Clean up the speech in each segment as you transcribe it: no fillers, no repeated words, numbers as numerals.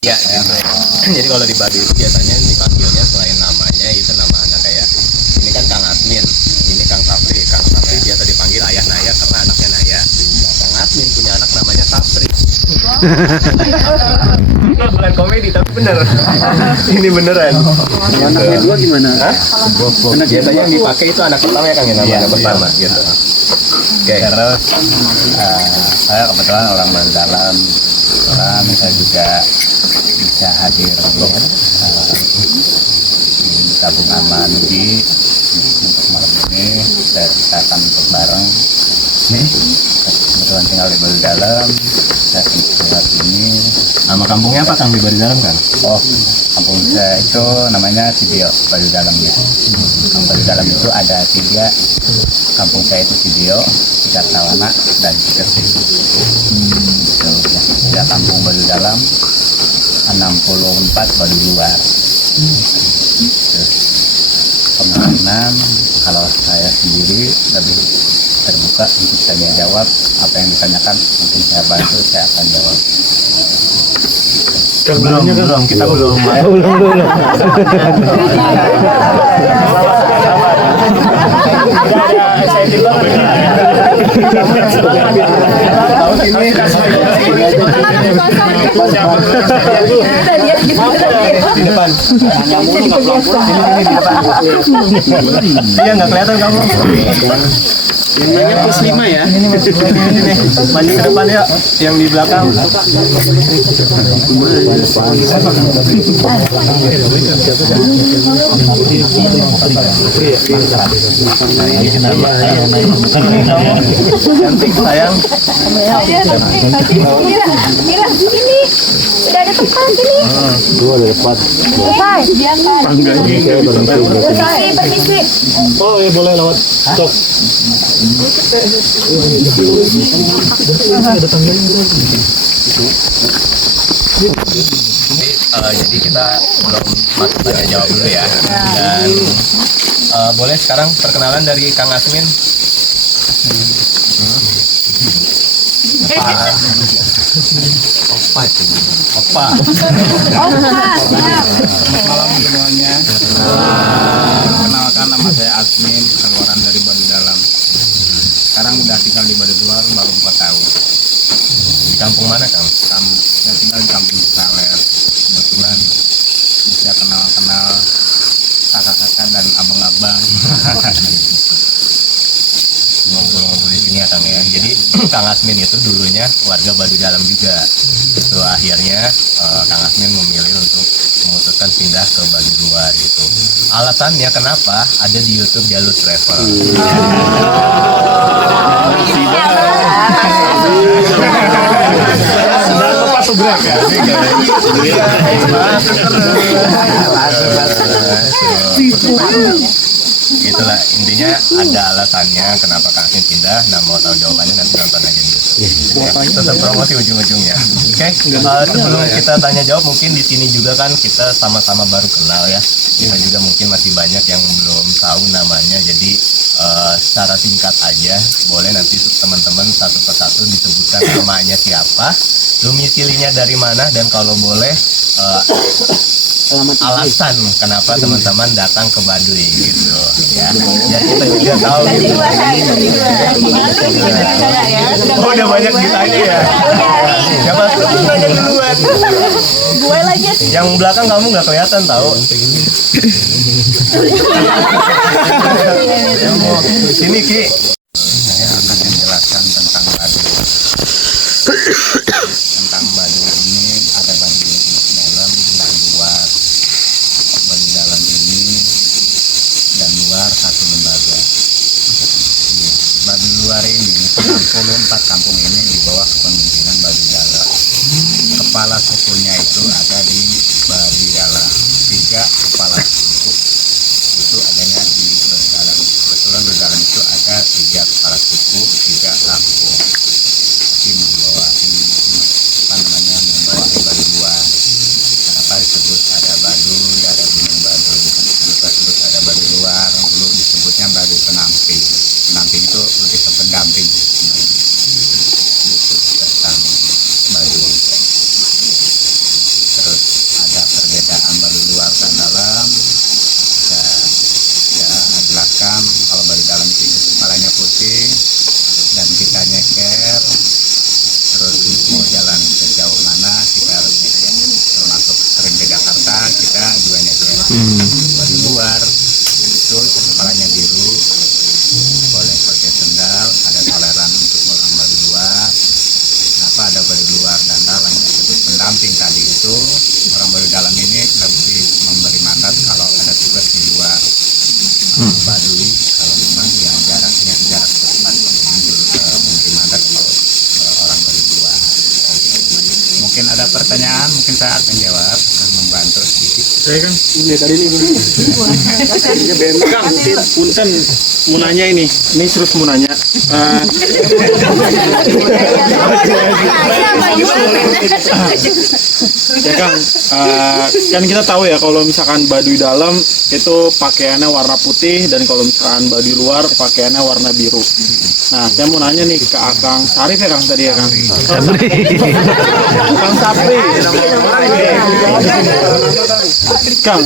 Ya, gitu ya. Jadi kalau di Baduy itu biasanya dipanggilnya selain namanya itu nama anak kayak ini kan Kang Admin, ini Kang Sapri. Kang Sapri biasa dipanggil Ayah Naya karena anaknya Naya. Nah, Kang Admin punya anak namanya Sapri. Ini bukan komedi tapi bener. Ini beneran. Anaknya dua gimana? Hah? Biasanya yang dipakai itu anak pertama ya Kang ya, nama anak pertama gitu. Oke. Terus saya kebetulan orang baru dalam, saya juga bisa hadir di tabung aman di untuk malam ini. Kita akan untuk bareng nih, kebetulan tinggal di baru dalam. Saya tinggal ini. Nama kampungnya apa Kang di Baduy Dalam kan? Oh, kampung saya itu namanya Sidio, Baduy Dalam ya. Kampung Baduy Dalam itu ada 3. Kampung saya itu Sidio, Tiga Tawana, dan Cikesik. Itu ya, kampung Baduy Dalam, 64 Baduy Luar. Terus kemungkinan kalau saya sendiri lebih terbuka untuk tanya jawab, apa yang ditanyakan mungkin saya bantu, saya akan jawab. Belum, kita belum. Di depan. Iya, nggak kelihatan kamu. Namanya plus 5 ya. Ini maju ke depan ya, yang di belakang. Cantik sayang. Mira, sini. Udah ada tempat sini. Dua ada depan. Permisi. Oh ya boleh lewat. Stop. Jadi kita belum masuk tanya jawab dulu ya. Dan boleh sekarang perkenalan dari Kang Asmin. Opa. Malam semuanya. Kenalkan, nama saya Asmin, keluaran dari Baduy Dalam. Sekarang udah tinggal di Baduy Luar baru 4 tahun. Di kampung mana Kang? Saya tinggal di kampung Sawer. Kebetulan bisa kenal-kenal kakak-kakak dan abang-abang. Ngobrol-ngobrol di sini ya Kang ya. Jadi Kang Asmin itu dulunya warga Baduy Dalam juga. Itu akhirnya Kang Asmin memilih untuk memutuskan pindah ke Baduy Luar gitu. Alasannya kenapa? Ada di YouTube Jalur Travel. Itulah intinya, ada alasannya kenapa Kang Asmin pindah. Nah, mau tahu jawabannya nanti nonton aja di YouTube. Tetap promosi ujung-ujungnya. Oke, sebelum kita tanya jawab, mungkin di sini juga kan kita sama-sama baru kenal ya. Kita juga mungkin masih banyak yang belum tahu namanya. Jadi secara singkat aja, boleh nanti teman-teman satu persatu disebutkan namanya siapa, domisilinya dari mana, dan kalau boleh alasan kenapa teman-teman datang ke Baduy gitu ya. Jadi kita juga tahu gitu. Oh, udah banyak ditanya ya. Siapa tuh nanya duluan? Gue lagi. Yang belakang kamu nggak kelihatan tahu. Sini Ki. Saya akan menjelaskan tentang Baduy. Tentang Baduy ini ada Baduy dalam dan luar. Baduy dalam ini dan luar satu lembaga. Baduy luar Februari ini 64 kampung ini di bawah kepemimpinan Baduy Dalam. Kepala sukunya itu ada di Baduy Dalam. 3 kepala suku itu adanya di Baduy Dalam. Kebetulan Baduy Dalam itu ada 3 kepala suku, 3 kampung. Di membawahi Baduy luar. Kenapa disebut ada Baduy, ada Gunung Baduy? Kenapa disebut ada Baduy luar? Dulu disebutnya Baduy Penamping. Penamping itu lebih ke pendamping sebenarnya. Itu tentang Baduy. Terus ada perbedaan Baduy luar dan dalam. Ya jelaskan kalau Baduy dalam itu kepalanya putih dan kita nyeker. Terus mau jalan sejauh mana kita harus nyeker. Termasuk sering ke Jakarta kita juga nyeker. Baduy luar itu kepalanya biru, boleh pakai sendal, ada toleran untuk orang Baduy luar. Kenapa ada Baduy luar dan dalam disebut pendamping tadi itu? Orang Baduy dalam ini lebih memberi mandat kalau ada tugas di luar Baduy, kalau memang yang jaraknya jarak cepat memberi mandat kalau orang Baduy luar. Mungkin ada pertanyaan, mungkin saya akan jawab, akan membantu sedikit. Saya kan ini tadi ini Kang, punten mau nanya ini terus mau nanya. Ya Kang, kan kita tahu ya kalau misalkan Baduy dalam itu pakaiannya warna putih dan kalau misalkan Baduy luar pakaiannya warna biru. Nah, saya mau nanya nih ke Akang Sarif ya Kang tadi ya Kang. Kang Sapri. Kang,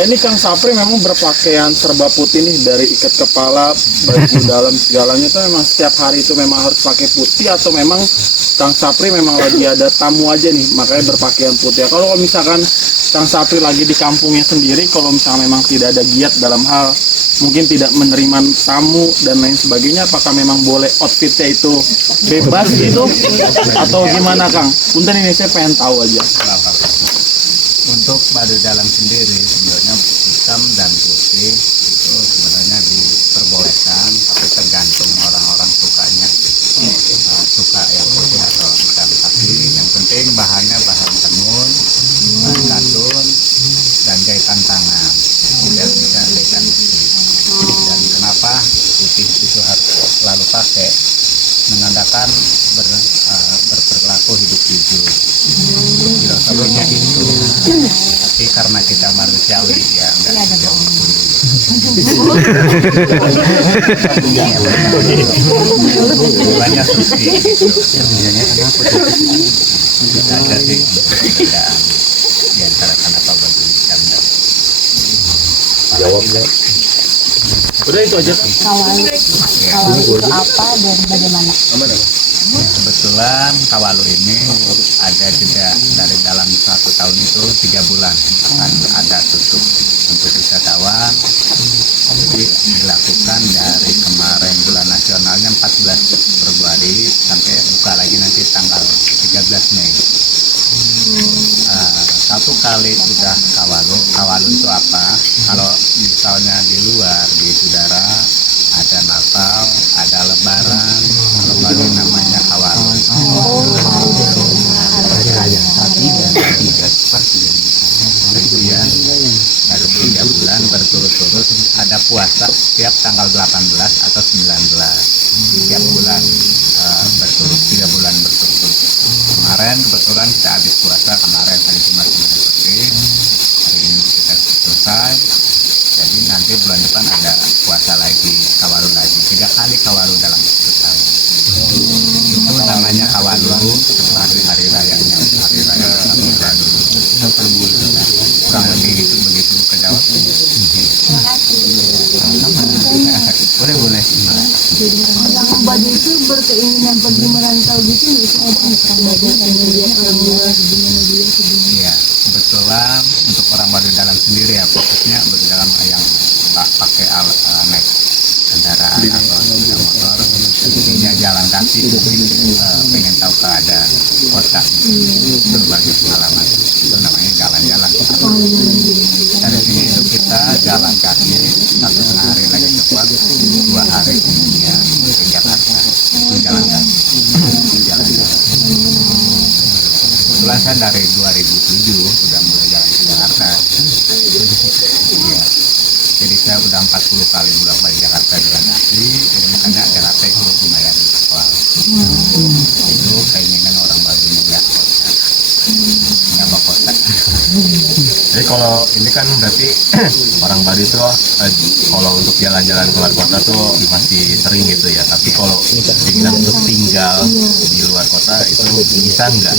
ini Kang Sapri memang berpakaian serba putih nih dari ikat kepala, baju dalam segalanya itu memang setiap hari itu memang harus pakai putih atau memang Kang Sapri memang lagi ada tamu aja nih makanya berpakaian putih. Kalau misalkan Kang Sapri lagi di kampungnya sendiri, kalau misalnya memang tidak ada giat dalam hal mungkin tidak menerima tamu dan lain sebagainya, apakah memang boleh outfitnya itu bebas gitu atau gimana Kang? Punten ini saya pengen tahu aja. Untuk Baduy dalam sendiri sebenarnya hitam dan putih itu sebenarnya diperbolehkan, tapi tergantung orang-orang sukanya. Suka yang putih atau hitam, tapi yang penting bahannya bahan tenun, bahan katun dan jahitan tangan, tidak bisa jahitan besi. Dan kenapa putih itu harus selalu pakai, menandakan berperilaku hidup jujur. Filosofinya itu, tapi karena kita manusiawi ya enggak sejauh itu. Banyak suci gitu. Sebenarnya kenapa kita ada sih perbedaan di antara kenapa Baduy dan Jawab ya. Udah itu aja. Kawalu itu apa dan bagaimana? Kebetulan Kawalu ini ada jeda dari dalam 1 tahun itu 3 bulan akan ada tutup untuk wisatawan. Jadi dilakukan dari kemarin bulan nasionalnya 14 Februari sampai buka lagi nanti tanggal 13 Mei. 1 kali udah Kawalu itu apa? Kalau misalnya di luar di udara ada Natal, ada Lebaran, kalau baru namanya Kawalu. Kemudian baru 3 bulan berturut-turut ada puasa setiap tanggal 18 atau 19 setiap bulan berturut 3 bulan berturut-turut. Kemarin kebetulan kita habis puasa kemarin hari Jumat seperti hari ini kita selesai. Jadi nanti bulan depan ada puasa lagi, Kawalu lagi, 3 kali Kawalu dalam 1 tahun. Itu namanya Kawalu setelah hari rayanya, hari raya Kawalu. Kurang lebih gitu begitu kejawab. Boleh. Yang Baduy itu berkeinginan pergi merantau gitu nggak sih? Ada orang Baduy yang lihat orang luar gimana dia sedih. Iya, kebetulan untuk orang Baduy dalam sendiri ya fokusnya Baduy dalam yang pakai naik kendaraan atau sepeda motor, intinya jalan kaki, pengen tahu keadaan kota, berbagi pengalaman, itu namanya jalan-jalan. Dari sini itu kita jalan kaki 1,5 hari lagi cepat, 2 hari umumnya ke Jakarta. Kebetulan saya dari 2007 udah mulai jalan ke Jakarta. Iya. Jadi saya udah 40 kali bolak-balik Jakarta jalan kaki. Jadi makanya Jakarta itu lumayan aktual. Itu keinginan orang Baduy ya kota. Nyapa kota. Jadi kalau ini kan berarti orang Baduy itu kalau untuk jalan-jalan keluar kota tuh masih sering gitu ya. Tapi kalau keinginan untuk tinggal di luar kota itu bisa nggak?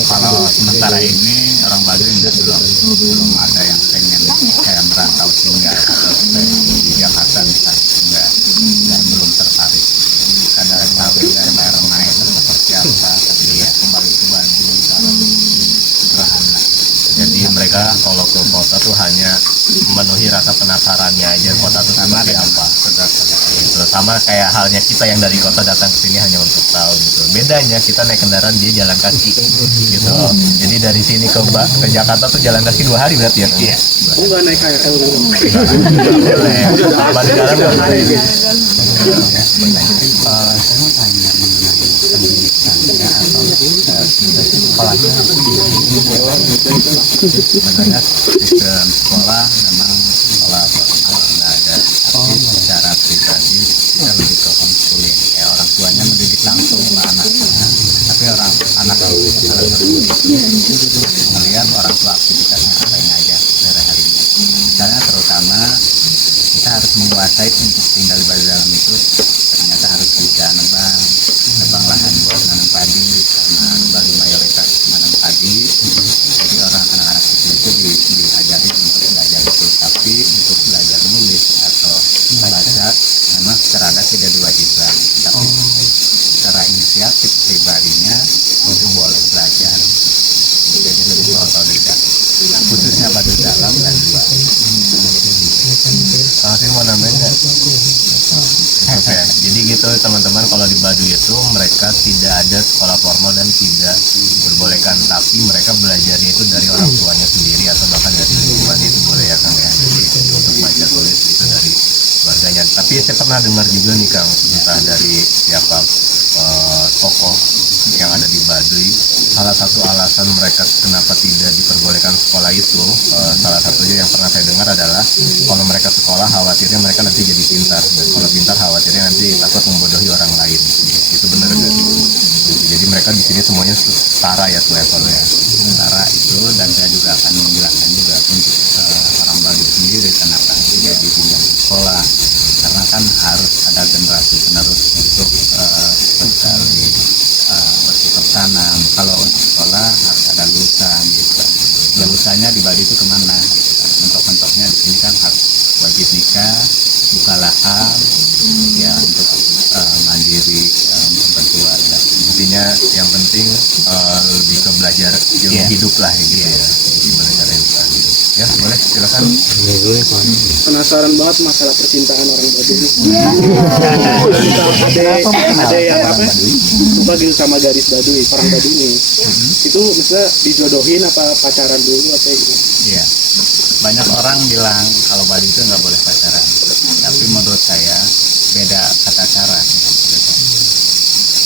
Kalau sementara ini orang Baduy enggak, belum ada yang pengen kayak merantau tinggal atau kayak di Jakarta misalnya enggak, dan belum tertarik. Karena tahu daerah mana itu seperti apa, tapi ya kembali ke Bandung kalau sederhana. Jadi mereka kalau ke kota tuh hanya memenuhi rasa penasarannya aja kota tuh Sama seperti dengan apa. saudara-saudara. Gitu. Sama kayak halnya kita yang dari kota datang ke sini hanya untuk tahu gitu. Bedanya kita naik kendaraan, dia jalan kaki gitu. Jadi dari sini ke Jakarta tuh jalan kaki 2 hari berarti ya. Iya. Enggak naik KRL dulu. Boleh. Balik jalan nggak boleh. Saya mau tanya mengenai pendidikannya atau sekolahnya. Sebenarnya sistem sekolah memang sekolah formal nggak ada, tapi secara pribadi kita lebih ke homeschooling. Kayak orang tuanya mendidik langsung sama anaknya, tapi anak itu melihat orang tua aktivitasnya apa yang aja sehari-harinya. Misalnya terutama kita harus menguasai untuk tinggal di Baduy Dalam itu ternyata harus bisa nebang lahan buat nanam padi, karena Baduy mayoritas nanam padi. Jadi anak-anak kecil itu diajari untuk belajar itu, tapi untuk belajar nulis atau baca memang secara adat tidak diwajibkan, tapi secara inisiatif pribadinya itu boleh belajar. Jadi lebih otodidak, khususnya Baduy Dalam dan luar. Sih mau nambahin nggak? Oke, jadi gitu teman-teman, kalau di Baduy itu mereka tidak ada sekolah formal dan tidak diperbolehkan, tapi mereka belajarnya itu dari orang tuanya sendiri atau bahkan dari lingkungan itu boleh ya Kang ya. Jadi untuk baca tulis itu dari keluarganya. Tapi saya pernah dengar juga nih Kang, entah dari siapa tokoh yang ada di Baduy, salah satu alasan mereka kenapa tidak diperbolehkan sekolah itu, salah satunya yang pernah saya dengar adalah kalau mereka sekolah khawatirnya mereka nanti jadi pintar, dan kalau pintar khawatirnya nanti takut membodohi orang lain. Itu benar nggak sih? Jadi mereka di sini semuanya setara ya levelnya. Sementara itu, dan saya juga akan menjelaskan juga untuk orang Baduy sendiri kenapa tidak dibimbing sekolah, karena kan harus ada generasi penerus untuk sekali bercocok tanam. Kalau untuk sekolah harus ada lulusan gitu. Lulusannya di Baduy itu kemana? Mentok-mentoknya di sini kan harus wajib nikah, buka lahan, ya untuk mandiri berkeluarga. Intinya yang penting lebih ke belajar ilmu hidup lah gitu ya. Gimana cara hidup. Ya boleh silakan. Penasaran banget masalah percintaan orang Baduy. Ada yang apa? Suka gitu sama gadis Baduy, orang Baduy ini. Itu misalnya dijodohin apa pacaran dulu atau gitu? Iya, banyak orang bilang kalau Baduy itu nggak boleh pacaran, tapi menurut saya beda kata cara.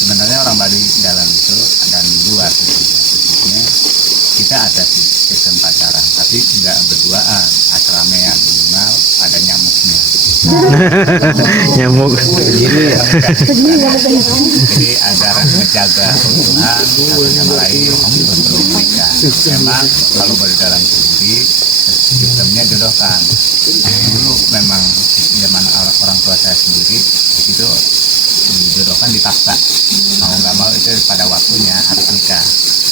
Sebenarnya orang Baduy dalam itu dan luar itu khususnya kita ada sistem pacaran, tapi nggak berduaan, ramean, minimal ada nyamuknya. Nyamuk. Jadi agar menjaga keutuhan satu sama lain untuk menikah. Memang kalau Baduy Dalam sendiri sistemnya jodohkan. Dulu memang zaman orang tua saya sendiri itu dijodohkan dipaksa, mau nggak mau itu pada waktunya harus nikah.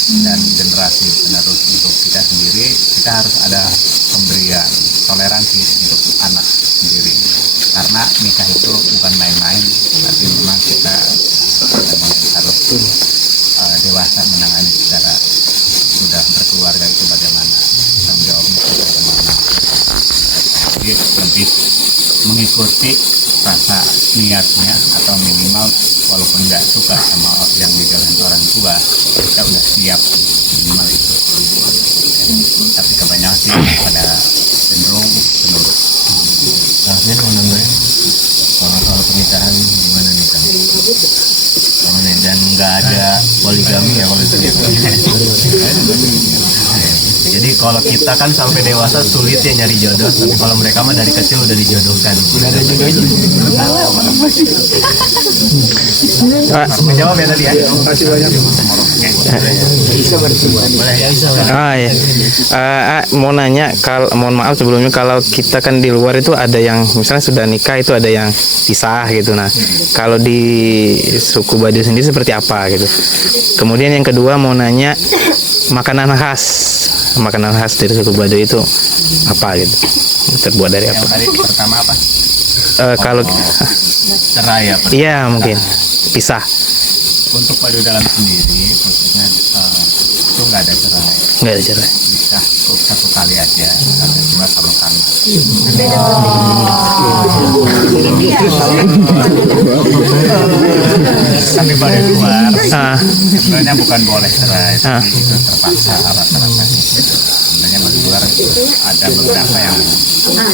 Dan generasi penerus untuk kita sendiri, kita harus ada pemberian toleransi untuk anak sendiri, karena nikah itu bukan main-main, tapi memang kita memang harus dewasa menangani secara sudah berkeluarga itu bagaimana, tanggung jawabnya itu bagaimana. Jadi lebih mengikuti rasa niatnya, atau minimal walaupun nggak suka sama yang dijalani orang tua, kita udah siap minimal itu. Tapi kebanyakan sih pada cenderung penurut. Nah, ini mau nambahin soal pernikahan gimana nih Kang? Gimana dan nggak ada poligami ya kalau itu ya. Jadi kalau kita kan sampai dewasa sulit ya nyari jodoh, tapi kalau mereka mah dari kecil udah dijodohkan. Udah ada jodohnya. Menjawab ya tadi ya. Terima kasih banyak. Boleh ya. Ya. Mau nanya, mohon maaf sebelumnya, kalau kita kan di luar itu ada yang misalnya sudah nikah itu ada yang pisah gitu. Nah, kalau di suku Baduy sendiri seperti apa gitu. Kemudian yang kedua mau nanya makanan khas dari suku Baduy itu apa gitu? Terbuat dari Yang apa? tadi pertama apa? Kalau Cerai ya. iya mungkin pisah, Untuk Baduy Dalam sendiri, khususnya itu nggak ada cerai. nggak ada cerai. Bisa cukup satu kali aja, karena cuma sama kamar. Tapi Baduy luar sebenarnya bukan boleh cerai, tapi itu terpaksa rata-rata. Sebenarnya Baduy luar ada beberapa yang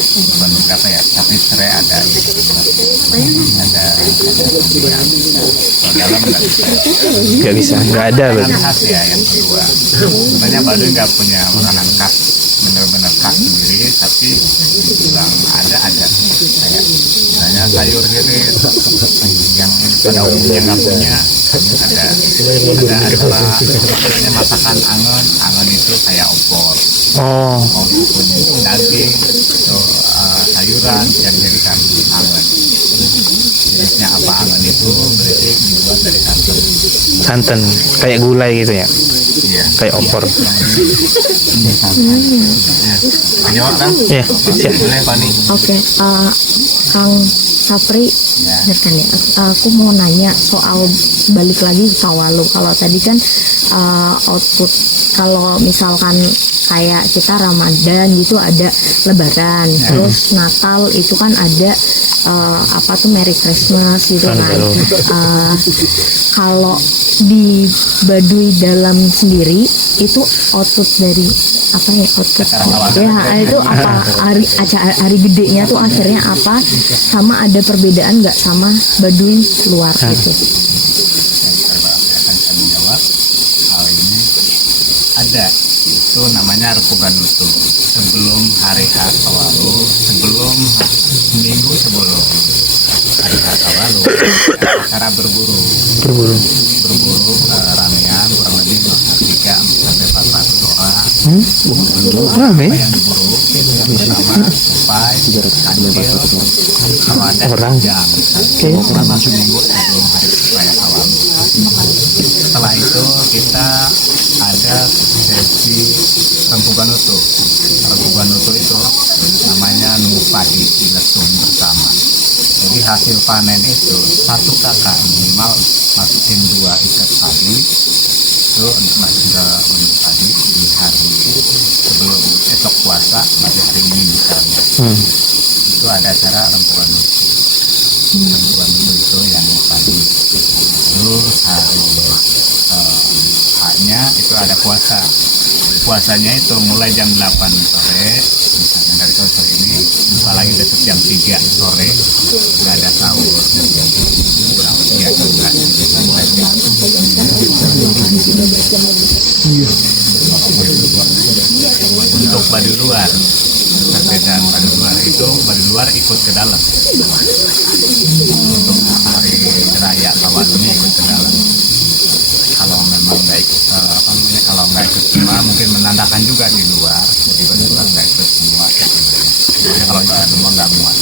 bukan beberapa ya, tapi cerai ada ada yang kalau dalam nggak bisa. Nggak bisa, nggak ada Makanan berarti. khas ya yang kedua. Sebenarnya Baduy nggak punya makanan khas, benar-benar khas sendiri, tapi dibilang ada kayak misalnya sayur gitu yang pada umumnya nggak punya ada apa namanya masakan angon itu kayak opor maupun daging atau sayuran yang dijadikan angon. Jenisnya apa angon itu berarti dibuat dari Santan kayak gulai gitu ya, iya kayak opor. jawab kan Iya, siap. boleh Fani. Oke, Kang Sapri, bener kan ya? Aku mau nanya soal balik lagi ke Kawalu. Kalau tadi kan output, kalau misalkan kayak kita Ramadan gitu ada Lebaran, terus Natal itu kan ada apa tuh Merry Christmas gitu kan. Kalau di Baduy Dalam sendiri itu output dari apa ya, output ya itu apa hari gedenya tuh akhirnya apa, sama ada perbedaan nggak sama Baduy luar gitu? Akan saya menjawab hal ini. Ada, itu namanya repugan utuh sebelum hari H Kawalu, sebelum seminggu sebelum hari H Kawalu cara berburu ramean kurang lebih 3 sampai 400 orang. Rame Apa yang diburu pertama tupai, kancil, kalau ada Orang. jam selama seminggu sebelum hari raya Kawalu. Setelah itu kita ada sesi rembugan utuh. Rembugan utuh itu namanya nunggu padi dilesung bersama. Jadi hasil panen itu satu kakak minimal masukin 2 ikat padi itu untuk masuk ke nunggu padi di hari sebelum esok puasa, pada hari ini misalnya. Itu ada acara rembugan utuh. Rembugan utuh itu yang padi. Terus hari H-nya itu ada puasa. Puasanya itu mulai jam 8 sore, misalnya dari sore ini, buka lagi besok jam 3 sore, nggak ada sahur. Kurang lebih atau enggak, mulai jam. Untuk Baduy luar, perbedaan Baduy luar itu Baduy luar ikut ke dalam. Untuk hari raya Kawalunya ikut ke dalam. Kalau memang nggak ikut kalau nggak ikut semua mungkin menandakan juga di luar, jadi Baduy luar nggak ikut semua ya, kalau ikut semua nggak muat.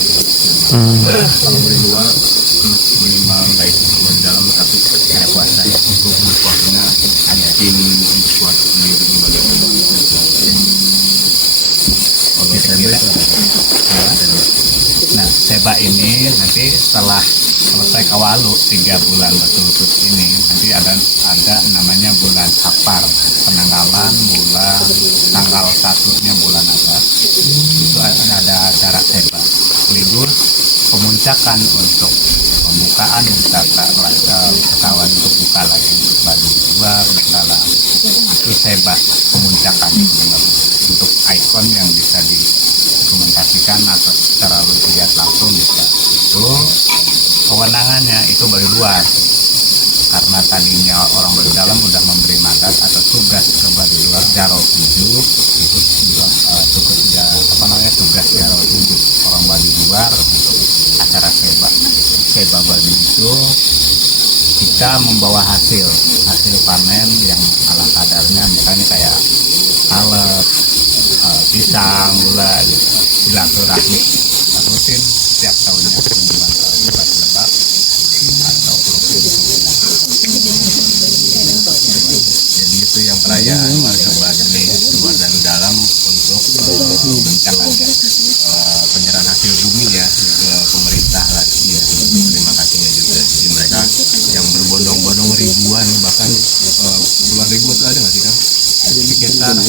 Kalau Baduy luar minimal nggak ikut semua di dalam, tapi kayak puasa ya, untuk puasanya ada tim untuk puasa sendiri di Baduy luar. Kira-kira. Nah, Seba ini nanti setelah selesai Kawalu 3 bulan berturut-turut ini, nanti ada namanya bulan Safar, penanggalan bulan tanggal 1-nya bulan Abar. Itu ada acara Seba sekaligus pemuncakan untuk pembukaan wisatawan untuk buka lagi untuk Baduy luar, untuk dalam. Itu Seba pemuncakan untuk ikon yang bisa dokumentasikan atau secara lihat langsung bisa. Itu kewenangannya itu Baduy luar, karena tadinya orang Baduy Dalam udah memberi mandat atau tugas ke Baduy Luar Jaro 7 itu tugas Jaro 7 orang Baduy Luar untuk acara seba Baduy itu kita membawa hasil panen yang ala kadarnya, misalnya kayak kaleb, pisang, gula gitu, silaturahmi rutin setiap tahunnya kunjungan ke Batu Lebak atau jadi itu yang perayaan warga Baduy Luar dan Dalam untuk mencapai penyerahan hasil bumi ya ke pemerintah lagi ya. Terima kasihnya juga. Jadi mereka yang berbondong-bondong ribuan, bahkan puluhan ribu itu ada nggak sih Kang? Sekitar 1.300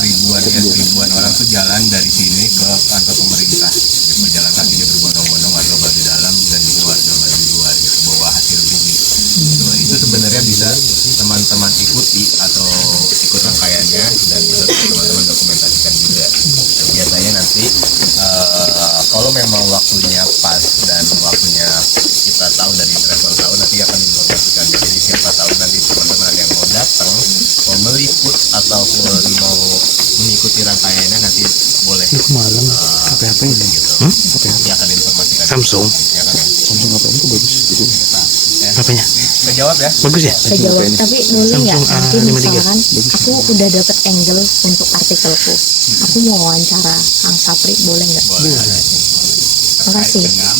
ribuan orang tuh jalan dari sini ke kantor pemerintah. Ya, berjalan kaki dia berbondong-bondong warga Baduy Dalam dan juga warga Baduy Luar gitu, bawa hasil bumi. Itu sebenarnya bisa teman-teman ikuti atau ikut rangkaiannya dan bisa teman-teman dokumentasikan juga. Biasanya nanti kalau memang waktunya pas dan waktunya kita tahu dari travel tahu, nanti akan diinformasikan. Jadi siapa tahu nanti teman-teman yang mau datang, mau meliput ataupun mau mengikuti rangkaiannya nanti boleh malam apa ini gitu. Nanti akan diinformasikan. Samsung Ya kan ya. Samsung apa itu bagus gitu. apanya Kejawab ya. bagus ya Kejawab, tapi boleh nggak Samsung nanti A53. misalkan aku udah dapet angle untuk artikelku, aku mau wawancara Kang Sapri, boleh nggak? Boleh. Makasih. Dengan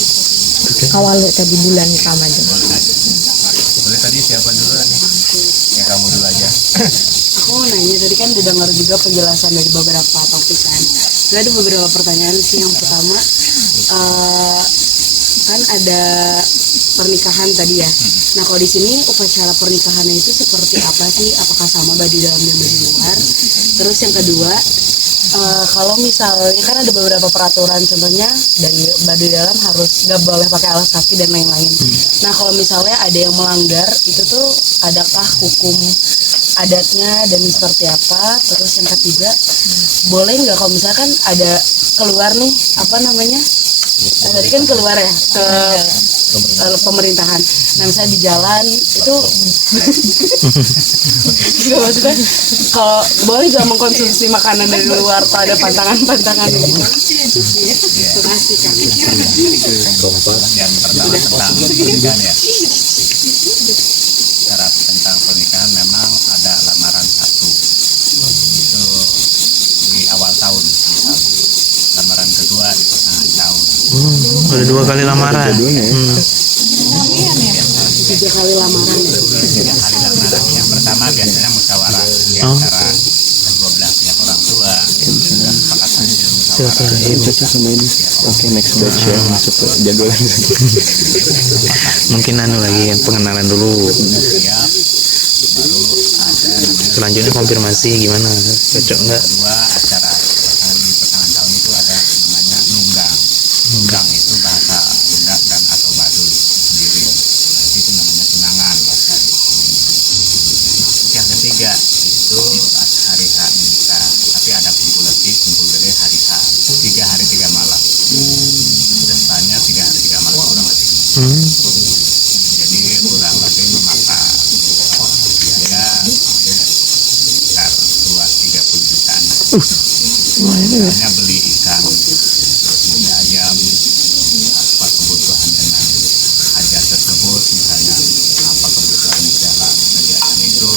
Kawalu tadi bulan Ramadan. boleh tadi siapa dulu nih? Ya kamu dulu aja. Aku mau nanya, tadi kan udah dengar juga penjelasan dari beberapa topik kan. Jadi ada beberapa pertanyaan sih. Yang pertama, kan ada pernikahan tadi ya. Nah kalau di sini upacara pernikahannya itu seperti apa sih? Apakah sama Baduy Dalam dan Baduy Luar? Terus yang kedua, kalau misalnya kan ada beberapa peraturan, contohnya dari Baduy Dalam harus nggak boleh pakai alas kaki dan lain-lain. Nah kalau misalnya ada yang melanggar itu tuh adakah hukum adatnya dan seperti apa? Terus yang ketiga, boleh nggak kalau misalkan ada keluar nih apa namanya? Tadi kan keluar ya ke pemerintahan. Nah misalnya di jalan itu nggak, maksudnya kalau boleh nggak mengkonsumsi makanan dari luar atau ada pantangan-pantangan gitu. Terima kasih Kang. Yang pertama tentang pernikahan ya. Cara tentang pernikahan memang ada lamaran satu itu di awal tahun misalnya. Lamaran kedua di pertengahan tahun. ada 2 kali lamaran 3 kali lamaran ya. 3 kali lamaran. Yang pertama biasanya musyawarah di antara kedua belah pihak orang tua dan sepakat hasil musyawarah. Cocok sama ini. Oke, next batch ya, masuk ke jadwal. mungkin lagi pengenalan dulu Siap. Baru ada namanya selanjutnya konfirmasi gimana cocok nggak kedua acara di pertengahan tahun itu ada namanya nunggang. Nunggang itu bahasa Sunda dan atau Baduy sendiri. Berarti itu namanya tunangan bahasa ini. Yang ketiga itu hari H nikah, tapi ada kumpul letih, kumpul gede hari H. 3 hari 3 malam. Pestanya 3 hari 3 malam kurang lebih. Jadi kurang lebih memakan biaya sekitar 2-30 jutaan. Misalnya beli ikan, terus beli ayam, apa kebutuhan dengan hajat tersebut, misalnya apa kebutuhan di dalam kegiatan itu,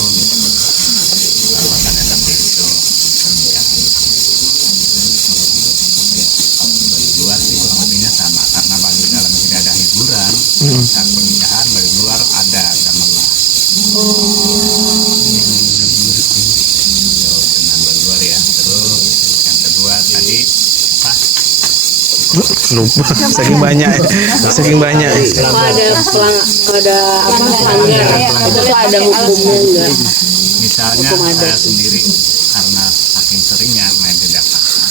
perawatan yang seperti itu, pernikahan. Baduy Luar sih kurang lebihnya sama, karena Baduy Dalam tidak ada hiburan, saat pernikahan Baduy Luar ada gamelan. Jauh dengan Baduy Luar ya. Terus yang kedua tadi apa? lupa saking banyak Kalau ada apa pelanggar itu tuh ada hukumnya enggak? Misalnya Hukum adat. saya sendiri karena saking seringnya main ke Jakarta,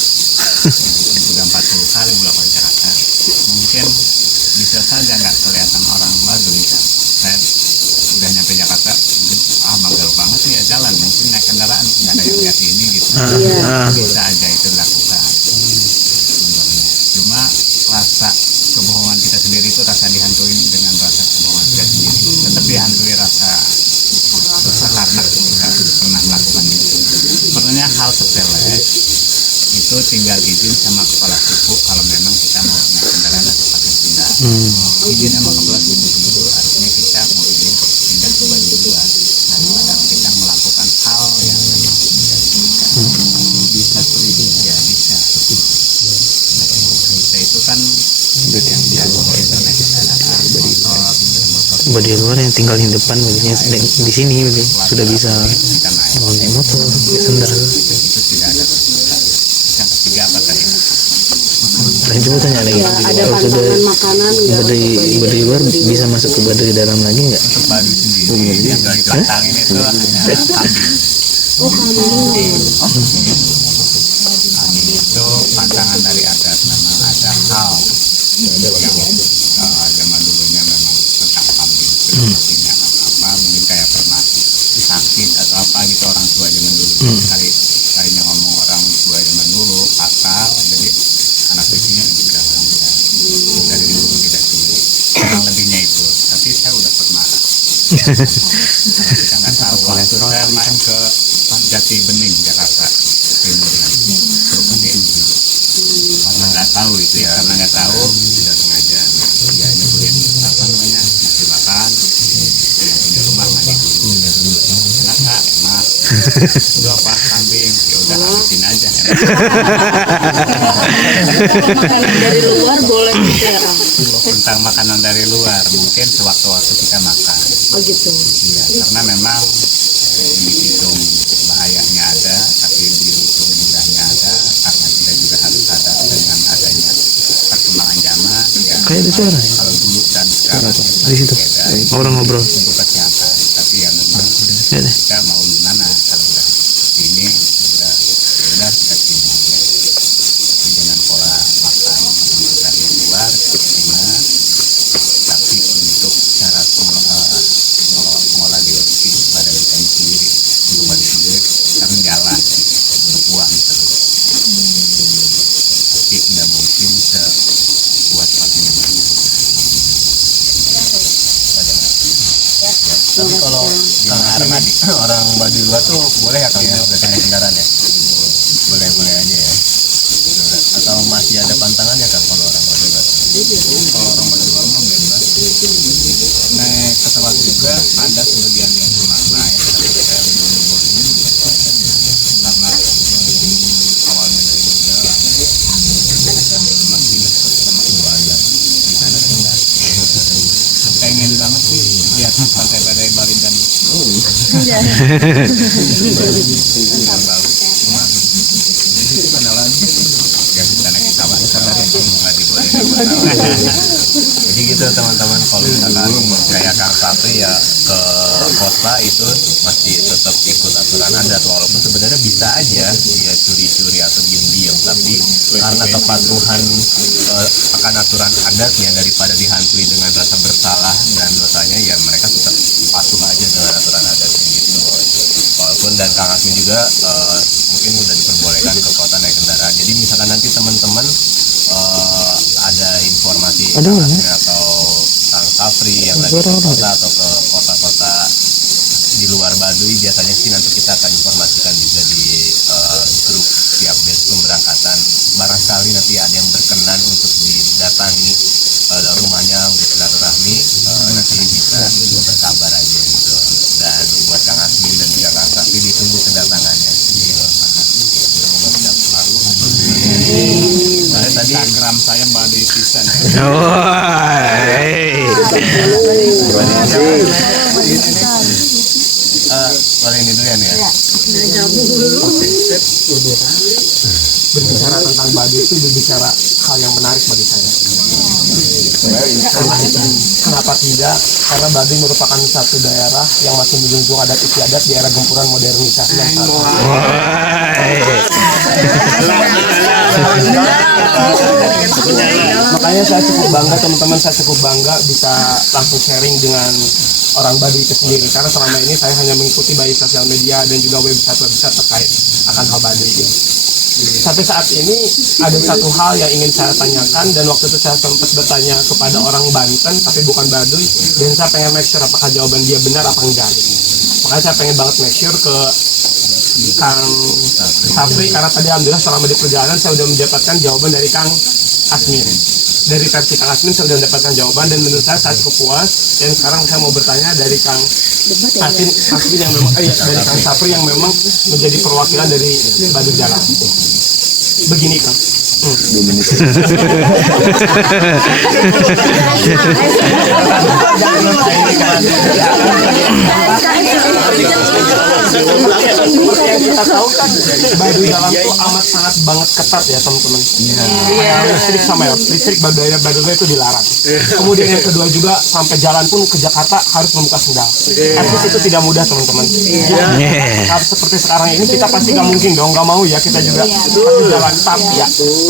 sudah 40 kali melakukan Jakarta, mungkin bisa saja nggak kelihatan orang Baduy kan. Saya udah nyampe Jakarta, mungkin mager banget nih ya jalan, mungkin naik kendaraan nggak ada yang lihat ini gitu. Bisa aja itu dilakukan sebenarnya. Cuma rasa kebohongan kita sendiri itu rasa dihantuin dengan rasa kebohongan kita sendiri. rasa susah karena nggak pernah melakukan itu. Sebenarnya hal sepele itu tinggal izin sama kepala suku kalau memang kita mau naik kendaraan atau pakai sendal. Izin sama kepala suku itu artinya kita mau izin pindah ke Baduy Luar daripada kita melakukan hal yang memang tidak diinginkan. Bisa ya bisa. Kita itu kan yang biasa kita naik kendaraan motor Baduy Luar yang tinggal di depan baginya di sini berarti sudah bisa kita naik mau naik motor, sendal. itu tidak ada. Yang ketiga apa tadi? Lain coba tanya lagi. Ya, ada Kalau sudah pantangan makanan nggak? Baduy Luar bisa masuk ke Baduy dalam lagi nggak? Untuk Baduy sendiri yang dari belakang ini tuh hanya kambing. Oh, kambing. Kambing itu pantangan dari adat, memang ada hal yang zaman dulunya memang tentang kambing. Sepertinya apa mungkin kayak pernah sakit atau apa gitu orang tua zaman dulu. Kalinya ngomong orang tua zaman dulu akal, jadi anak cucunya juga lancar. Dari dulu tidak sulit. Kurang lebihnya itu. Tapi saya udah pernah. Kita nggak tahu. Waktu saya main ke Jati Bening Jakarta Timur kan, karena nggak tahu itu ya, karena nggak tahu tidak sengaja dia nyebulin apa namanya ngasih makan yang punya rumah mandi dulu enak nggak enak itu apa kambing ya udah habisin aja enak. Makanan dari luar boleh gitu ya? Tentang makanan dari luar mungkin sewaktu-waktu kita makan Oh gitu. ya, karena memang dihitung bahayanya ada tapi dihitung mudahnya ada, karena kita juga harus sadar dengan adanya perkembangan zaman ya. Kayak ada suara ya? Kalau dulu dan sekarang Di situ. beda Orang ngobrol. untuk kesehatan, tapi ya memang Ya deh. kita mau gimana kalau udah sini udah ya udah kita sini aja. Tapi dengan pola makan yang dari luar terima, tapi untuk cara pengolah dioksi badan kita sendiri, untuk badan sendiri sekarang jalan berbuang terus, tapi nggak mungkin sekuat pastinya banyak. Tapi kalau orang Baduy Luar tuh boleh ya Kang ya berarti naik kendaraan ya? Boleh aja ya. Atau masih ada pantangannya Kang kalau orang Baduy Luar? Kalau orang Baduy Luar mah bebas. Naik pesawat juga ada sebagian yang cuma naik, tapi saya belum nyobain karena awalnya dari Donggala dan masih dekat sama keluarga di sana rendah. Pengen banget sih lihat pantai badai Balindan. Bagus. Cuma kenalan ya kita naik pesawat nggak dibolehin. Jadi gitu teman-teman, kalau misalkan kayak Kang Sapri ya ke kota itu masih tetap ikut aturan adat, walaupun sebenarnya bisa aja dia curi-curi atau diem-diem, tapi karena kepatuhan akan aturan adatnya daripada dihantui dengan rasa bersalah dan dosanya, ya mereka tetap patuh aja dengan aturan adatnya gitu. Walaupun dan Kang Asmi juga mungkin udah diperbolehkan ke kota naik kendaraan. Jadi misalkan nanti teman-teman ada informasi Kang Asmi atau Kang Sapri yang lagi ke kota atau ke kota-kota di luar Baduy, biasanya sih nanti kita akan informasikan juga di grup tiap base pemberangkatan. Barangkali nanti ada yang berkenan untuk didatangi rumahnya untuk silaturahmi, nanti bisa berkabar aja gitu. Dan buat Kang Asmi dan juga Kang Sapri ditunggu kedatangannya. Nah, tadi Instagram saya Baduy Pisan. boleh ini dulu ya nih ya. Berbicara tentang Baduy itu berbicara hal yang menarik bagi saya. Kenapa tidak? Karena Baduy merupakan satu daerah yang masih menjunjung adat istiadat di era gempuran modernisasi yang saat Makanya saya cukup bangga, teman-teman, saya cukup bangga bisa langsung sharing dengan orang Baduy itu sendiri, karena selama ini saya hanya mengikuti baik sosial media dan juga website terkait akan hal Baduy ini. Sampai saat ini ada satu hal yang ingin saya tanyakan, dan waktu itu saya sempat bertanya kepada orang Banten tapi bukan Baduy, dan saya pengen make sure apakah jawaban dia benar apa enggak gitu. Makanya saya pengen banget make sure ke Kang Sapri, karena tadi alhamdulillah selama di perjalanan saya udah mendapatkan jawaban dari Kang Asmin. Dari versi Kang Asmin saya udah mendapatkan jawaban, dan menurut saya cukup puas. Dan sekarang saya mau bertanya dari Kang Asmin yang memang dari Kang Sapri yang memang menjadi perwakilan dari Baduy Dalam. Begini Kang. Seperti yang kita tahu kan, Baduy Dalam itu amat sangat banget ketat ya teman-teman. Listrik sama ya, listrik Baduy itu dilarang. Kemudian yang kedua juga, sampai jalan pun ke Jakarta harus membuka sendal. Artinya itu tidak mudah teman-teman. Harus seperti sekarang ini kita pasti nggak mungkin dong, nggak mau ya kita juga pasti jalan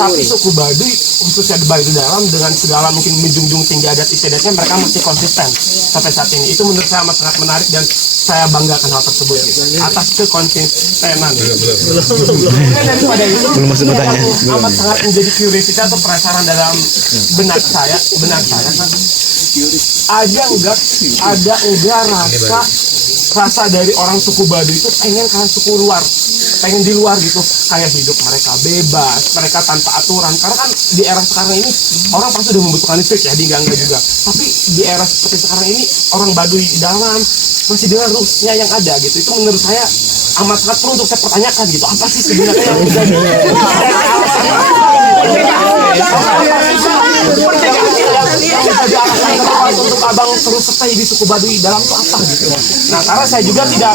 tapi suku Baduy khususnya di Baduy Dalam dengan segala mungkin menjunjung tinggi adat istiadatnya, mereka masih konsisten sampai saat ini. Itu menurut saya amat sangat menarik dan saya banggakan hal tersebut atas kekonsistenan. Kemudian daripada itu, yang amat sangat menjadi curiosity atau penasaran dalam benak saya kan, ada enggak rasa dari orang suku Baduy itu pengen kalian suku luar, pengen di luar gitu, kayak hidup mereka bebas, mereka tanpa aturan. Karena kan di era sekarang ini orang pasti udah membutuhkan listrik ya, di enggak juga. Tapi di era seperti sekarang ini orang Baduy Dalam masih dengan rules-nya yang ada gitu. Itu menurut saya amat sangat perlu untuk saya pertanyakan gitu. Apa sih sebenarnya yang menjadi alasan kenapa untuk abang terus stay di suku Baduy Dalam itu apa gitu. Nah, karena saya juga tidak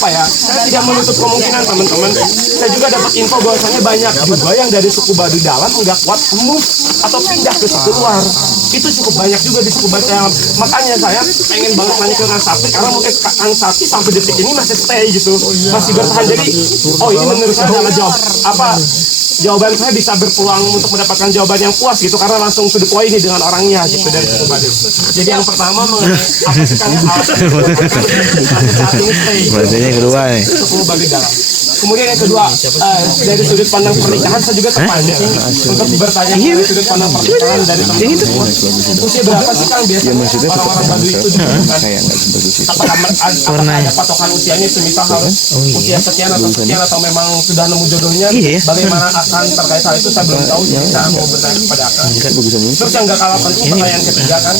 saya tidak menutup kemungkinan teman-teman. Saya juga dapat info bahwasanya banyak juga yang dari suku Baduy Dalam nggak kuat move atau pindah ke suku luar. Itu cukup banyak juga di suku Baduy Dalam. Makanya saya pengen banget nanya ke Kang Sapri, karena mungkin Kang Sapri sampai detik ini masih stay gitu, masih bertahan. Jadi ini menurut saya adalah jawaban saya bisa berpeluang untuk mendapatkan jawaban yang puas gitu, karena langsung to the point ini dengan orangnya gitu dari suku Baduy. Jadi yang pertama mengenai apa sih Kang alasan saat ini stay Bahasanya kedua nih. suku Baduy Dalam. Kemudian yang kedua, dari sudut pandang pernikahan saya juga terpanjang untuk bertanya dari sudut pandang pernikahan dari teman-teman. Usia berapa sih Kang biasanya orang-orang Baduy itu dibutuhkan? Apakah ada patokan usianya, semisal harus usia sekian atau memang sudah nemu jodohnya? Bagaimana akan terkait hal itu saya belum tahu, jadi saya mau bertanya kepada Akang. Terus yang nggak kalah penting, pertanyaan ketiga kan,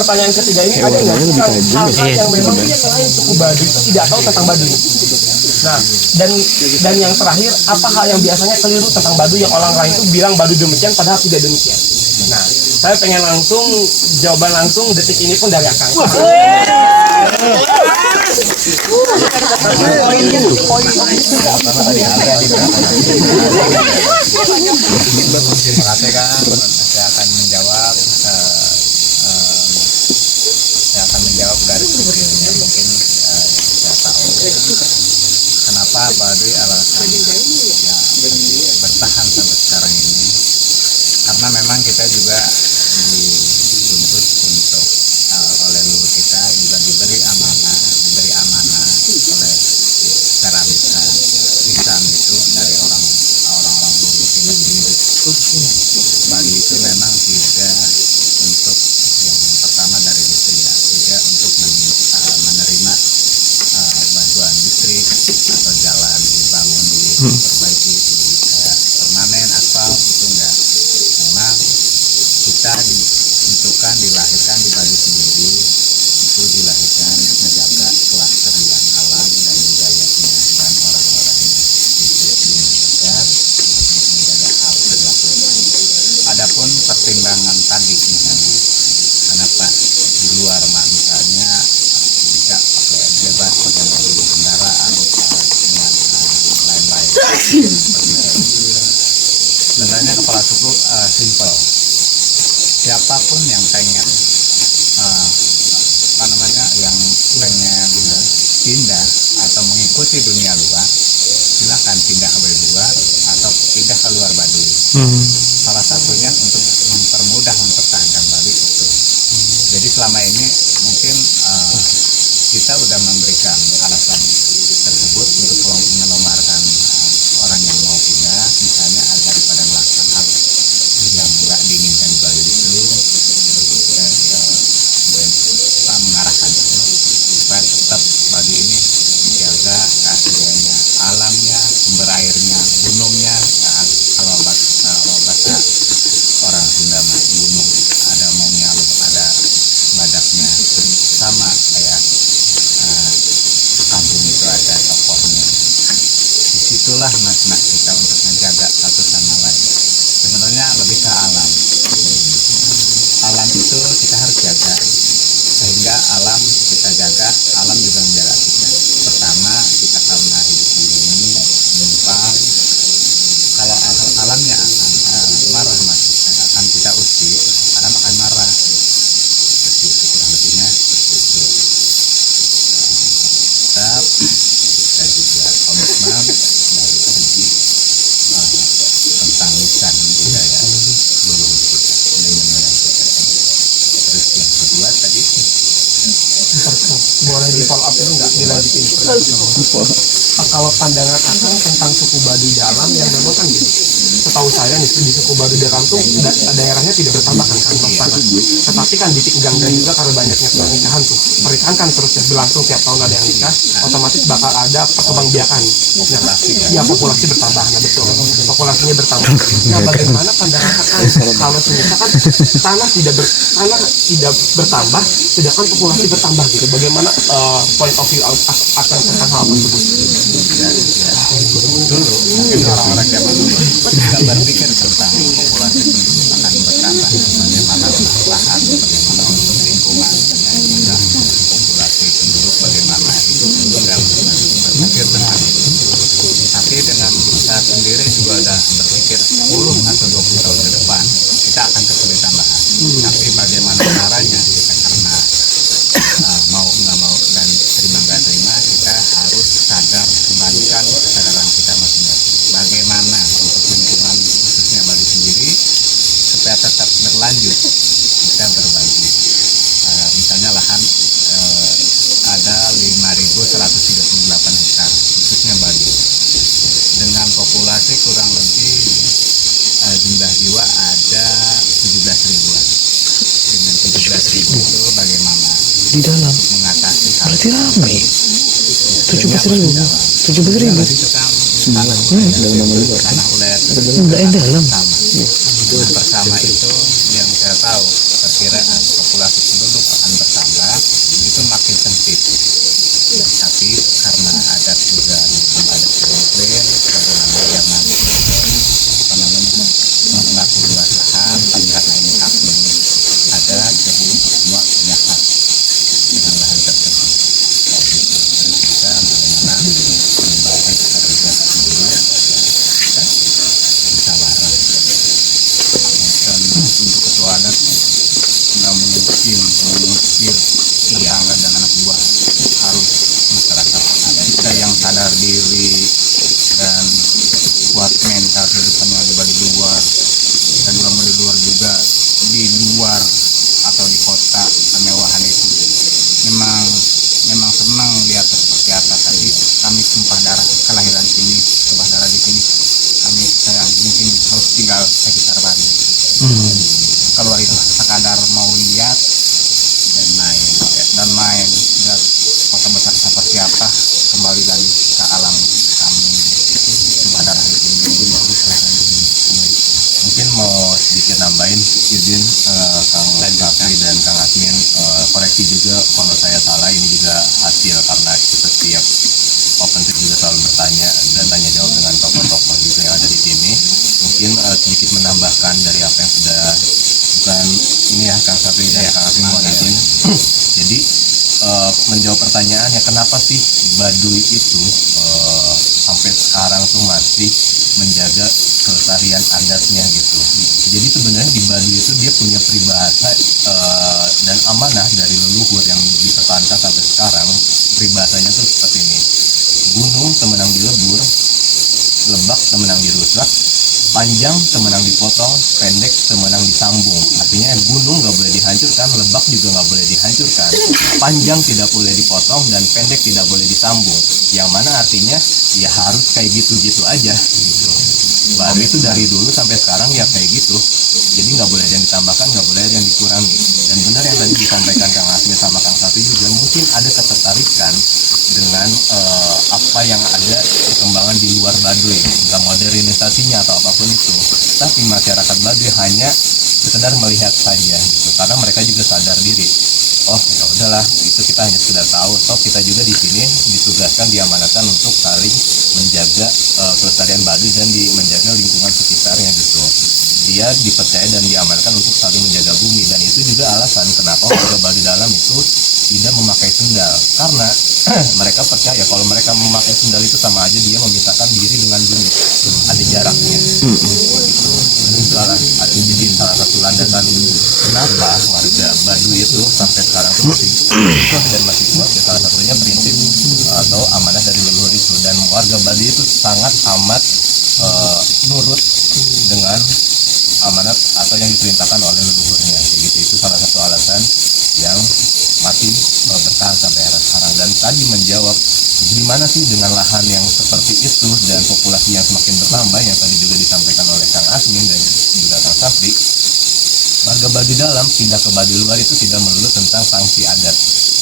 pertanyaan ketiga ini ada nggak sih hal-hal yang memang selain suku Baduy itu tidak tahu tentang Baduy? Nah, dan yang terakhir, apa hal yang biasanya keliru tentang Baduy yang orang lain itu bilang Baduy demikian padahal tidak demikian? Nah, saya pengen langsung jawaban langsung detik ini pun dari Akang. Terima kasih Kang. Saya akan menjawab garis besarnya. Mungkin saya tahu kenapa Baduy alasan ya bertahan sampai sekarang ini, karena memang kita juga dituntut untuk oleh leluhur kita juga diberi amanah oleh secara lisan itu dari orang-orang leluhur kita sendiri. Baduy itu memang tidak untuk yang pertama dari listrik ya, tidak untuk menerima bantuan listrik atau jalan dibangun diperbaiki kayak permanen aspal itu enggak. Memang kita ditentukan dilahirkan di Baduy sendiri itu dilahirkan menjaga klaster yang alam dan budayanya dan orang-orangnya itu menjaga hal perilaku. Adapun pertimbangan tadi misalnya kenapa di luar misalnya bisa pakai bebas pakai mobil kendaraan dengan lain-lain. Sebenarnya kepala suku simple. Siapapun yang pengen yang pengen pindah atau mengikuti dunia luar, silakan pindah ke luar atau pindah ke luar Baduy. Salah satunya untuk mempermudah mempertahankan Baduy itu. Jadi selama ini mungkin kita sudah memberikan alasan tersebut untuk melonggarkan orang yang mau pindah. misalnya ada pada melakukan hal yang nggak diinginkan di Baduy itu, kita mengarahkan itu supaya tetap Baduy ini dijaga keasliannya, alamnya, sumber airnya, gunungnya. Kalau bahasa orang Sunda mah gunung ada maunya, ada badaknya, sama kayak kampung itu ada tokohnya. Disitulah makna kita untuk menjaga satu sama lain. Sebenarnya lebih ke alam. Alam itu kita harus jaga, sehingga alam kita jaga, alam juga menjaga kita. Pertama, kita karena hidup di bumi, menumpang. Kalau alamnya akan marah sama kita, akan kita usir, alam akan marah. Seperti itu kurang lebihnya, seperti itu. Tetap kita juga komitmen dari segi tentang lisan budaya leluhur kita, nenek moyang kita. Terus yang kedua tadi Boleh di follow up dulu nggak dilanjutin? Kalau pandangan Akang tentang suku Baduy Dalam yang memang kan gini, setahu saya nih di suku Baduy Dalam tuh daerahnya tidak bertambah kan kantong tanah, tetapi kan di Pinggang dan juga karena banyaknya pernikahan tuh, pernikahan kan terus berlangsung tiap tahun ada yang nikah, otomatis bakal ada perkembangbiakan. Ya populasi bertambah, nah betul, populasinya bertambah. Nah bagaimana pandangan Akang kalau misalkan tanah tidak bertambah, sedangkan populasi bertambah gitu, bagaimana point of view Akang tentang hal tersebut? dulu mungkin orang-orang zaman dulu tidak berpikir tentang populasi penduduk akan bertambah, bagaimana lahan, bagaimana lingkungan, dan juga populasi penduduk bagaimana, itu belum berpikir tentang itu. Tapi dengan saya sendiri juga sudah berpikir 10 atau 20 tahun ke depan kita akan terus tambahan. Tapi bagaimana caranya, kita karena mau nggak mau dan terima nggak terima, kita harus sadar, kembalikan kesadaran kita masing-masing. Bagaimana untuk lingkungan khususnya Baduy sendiri supaya tetap berlanjut, kita berbagi. Misalnya lahan ada 5.138 hektar khususnya Baduy, dengan populasi kurang lebih jumlah jiwa ada 17 ribuan. Dengan 17 ribu itu bagaimana Di dalam untuk mengatasi hal berarti ramai. 17.000. 17.000. itu kan tanah ulet Enggak yang dalam. sama. Nah, bersama itu yang saya tahu perkiraan populasi penduduk akan bertambah itu makin sempit. Tapi karena ada juga ada komplain bagaimana jangan mengaku luas lahan, tapi karena ini hak milik ada, jadi semua punya hak dengan lahan tersebut. Terus kita bagaimana mengembalikan kesadaran sendiri, kita bersabaran. Dan untuk ketua adat nggak mungkin mengusir tetangga dan anak buah, harus masyarakat ada kita yang sadar diri dan kuat mental kehidupannya di luar, dan orang di luar juga di luar atau di kota kemewahan itu memang senang di atas seperti atas. Tadi kami tumpah darah kelahiran sini, tumpah darah di sini, saya mungkin harus tinggal sekitar Bali. Keluar itu sekadar mau lihat dan main dan kota besar seperti apa, kembali lagi ke alam kami tumpah darah di sini. Mungkin mau sedikit nambahin, izin Kang Zafri dan Kang Admin, koreksi juga kalau saya salah, ini juga hasil karena kita setiap open trip juga selalu bertanya dan tanya jawab dengan tokoh-tokoh juga yang ada di sini. Mungkin sedikit menambahkan dari apa yang sudah, bukan ini ya Kang Zafri dan Kang Admin, mohon izin. Jadi menjawab pertanyaannya kenapa sih Baduy itu sampai sekarang tuh masih menjaga kelestarian adatnya gitu. Jadi sebenarnya di Baduy itu dia punya peribahasa dan amanah dari leluhur yang dipertahankan sampai sekarang. Peribahasanya tuh seperti ini: gunung temenang dilebur, lebak temenang dirusak, panjang temenang dipotong, pendek temenang disambung. Artinya gunung nggak boleh dihancurkan, lebak juga nggak boleh dihancurkan, panjang tidak boleh dipotong, dan pendek tidak boleh disambung. Yang mana artinya ya harus kayak gitu-gitu aja gitu. Baduy itu dari dulu sampai sekarang ya kayak gitu. Jadi nggak boleh ada yang ditambahkan, nggak boleh ada yang dikurangi. Dan benar yang tadi disampaikan Kang Asmi sama Kang Sapi juga, mungkin ada ketertarikan dengan apa yang ada perkembangan di luar Baduy, entah modernisasinya atau apapun itu. Tapi masyarakat Baduy hanya sekedar melihat saja gitu, karena mereka juga sadar diri. Oh ya udahlah, itu kita hanya sekedar tahu. Toh kita juga di sini ditugaskan, diamanatkan untuk saling menjaga kelestarian Baduy dan menjaga lingkungan sekitarnya gitu. Dia dipercaya dan diamanatkan untuk saling menjaga bumi, dan itu juga alasan kenapa warga Baduy Dalam itu tidak memakai sendal, karena mereka percaya kalau mereka memakai sendal itu sama aja dia memisahkan diri dengan bumi, ada jaraknya gitu. Jadi salah satu landasan kenapa warga Baduy itu sampai sekarang tuh masih dan masih kuat ya, salah satunya prinsip atau amanah dari leluhur itu. Dan warga Baduy itu sangat amat nurut dengan amanat atau yang diperintahkan oleh leluhurnya gitu. Itu salah satu alasan yang masih bertahan sampai era sekarang. Dan tadi menjawab gimana sih dengan lahan yang seperti itu dan populasi yang semakin bertambah yang tadi juga disampaikan oleh Kang Asmin dan juga Kang Safri, warga Baduy Dalam pindah ke Baduy Luar itu tidak melulu tentang sanksi adat,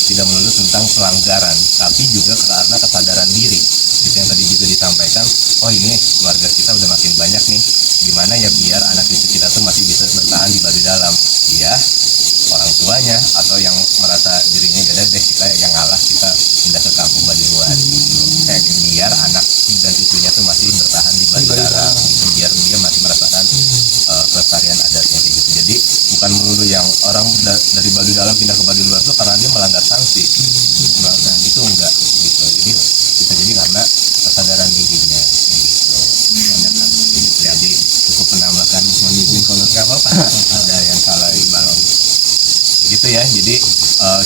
tidak melulu tentang pelanggaran, tapi juga karena kesadaran diri. Itu yang tadi juga disampaikan, oh ini keluarga kita udah makin banyak nih, gimana ya biar anak cucu kita tuh masih bisa bertahan di Baduy Dalam. Ya orang tuanya atau yang merasa dirinya beda deh, kita yang ngalah, kita pindah ke kampung Baduy Luar gitu. Kayak biar anak dan cucunya tuh masih bertahan di Baduy Dalam gitu, biar dia masih merasakan kelestarian adatnya gitu. Jadi bukan melulu yang orang dari Baduy Dalam pindah ke Baduy Luar tuh karena dia melanggar sanksi, itu enggak gitu. Jadi bisa jadi karena kesadaran dirinya gitu. Jadi cukup menambahkan, mohon izin kalau nggak apa-apa ada yang salah Iqbal gitu ya. Jadi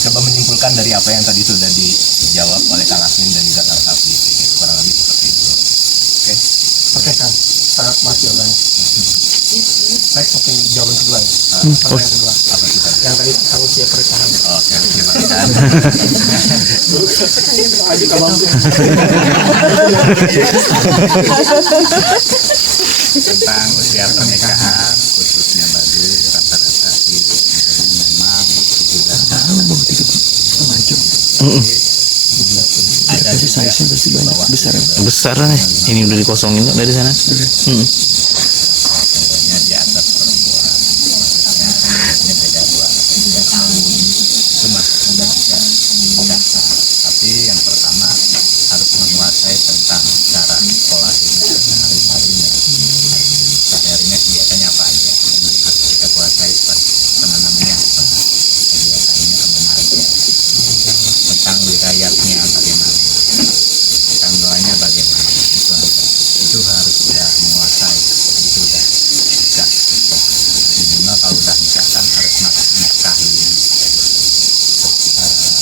coba menyimpulkan dari apa yang tadi sudah dijawab oleh Kang Asmin dan juga Kang Sapi gitu. Kurang lebih seperti itu. Oke Kang, sangat mas jawabannya. Baik, oke, jawaban kedua ya. Pertanyaan kedua. Apa kita? Yang tadi tentang usia pernikahan. Oke, terima kasih. Aji kamu. Tentang usia pernikahan khususnya Baduy rata-rata sih memang 17 tahun. Ada juga Besar nih. Ini udah dikosongin kok dari sana. sebenarnya di atas perempuan, maksudnya umurnya beda 2-3 tahun, itu masih sudah bisa didaftar. Tapi yang pertama harus menguasai tentang cara pola hidup sehari-harinya. Sehari-harinya kegiatannya apa aja yang harus kita kuasai, sama namanya apa, kegiatannya kemana aja, tentang wilayahnya bagaimana, tentang doanya bagaimana, itu harus sudah menguasai. Itu udah bisa minimal kalau udah nikah kan harus nafkahi,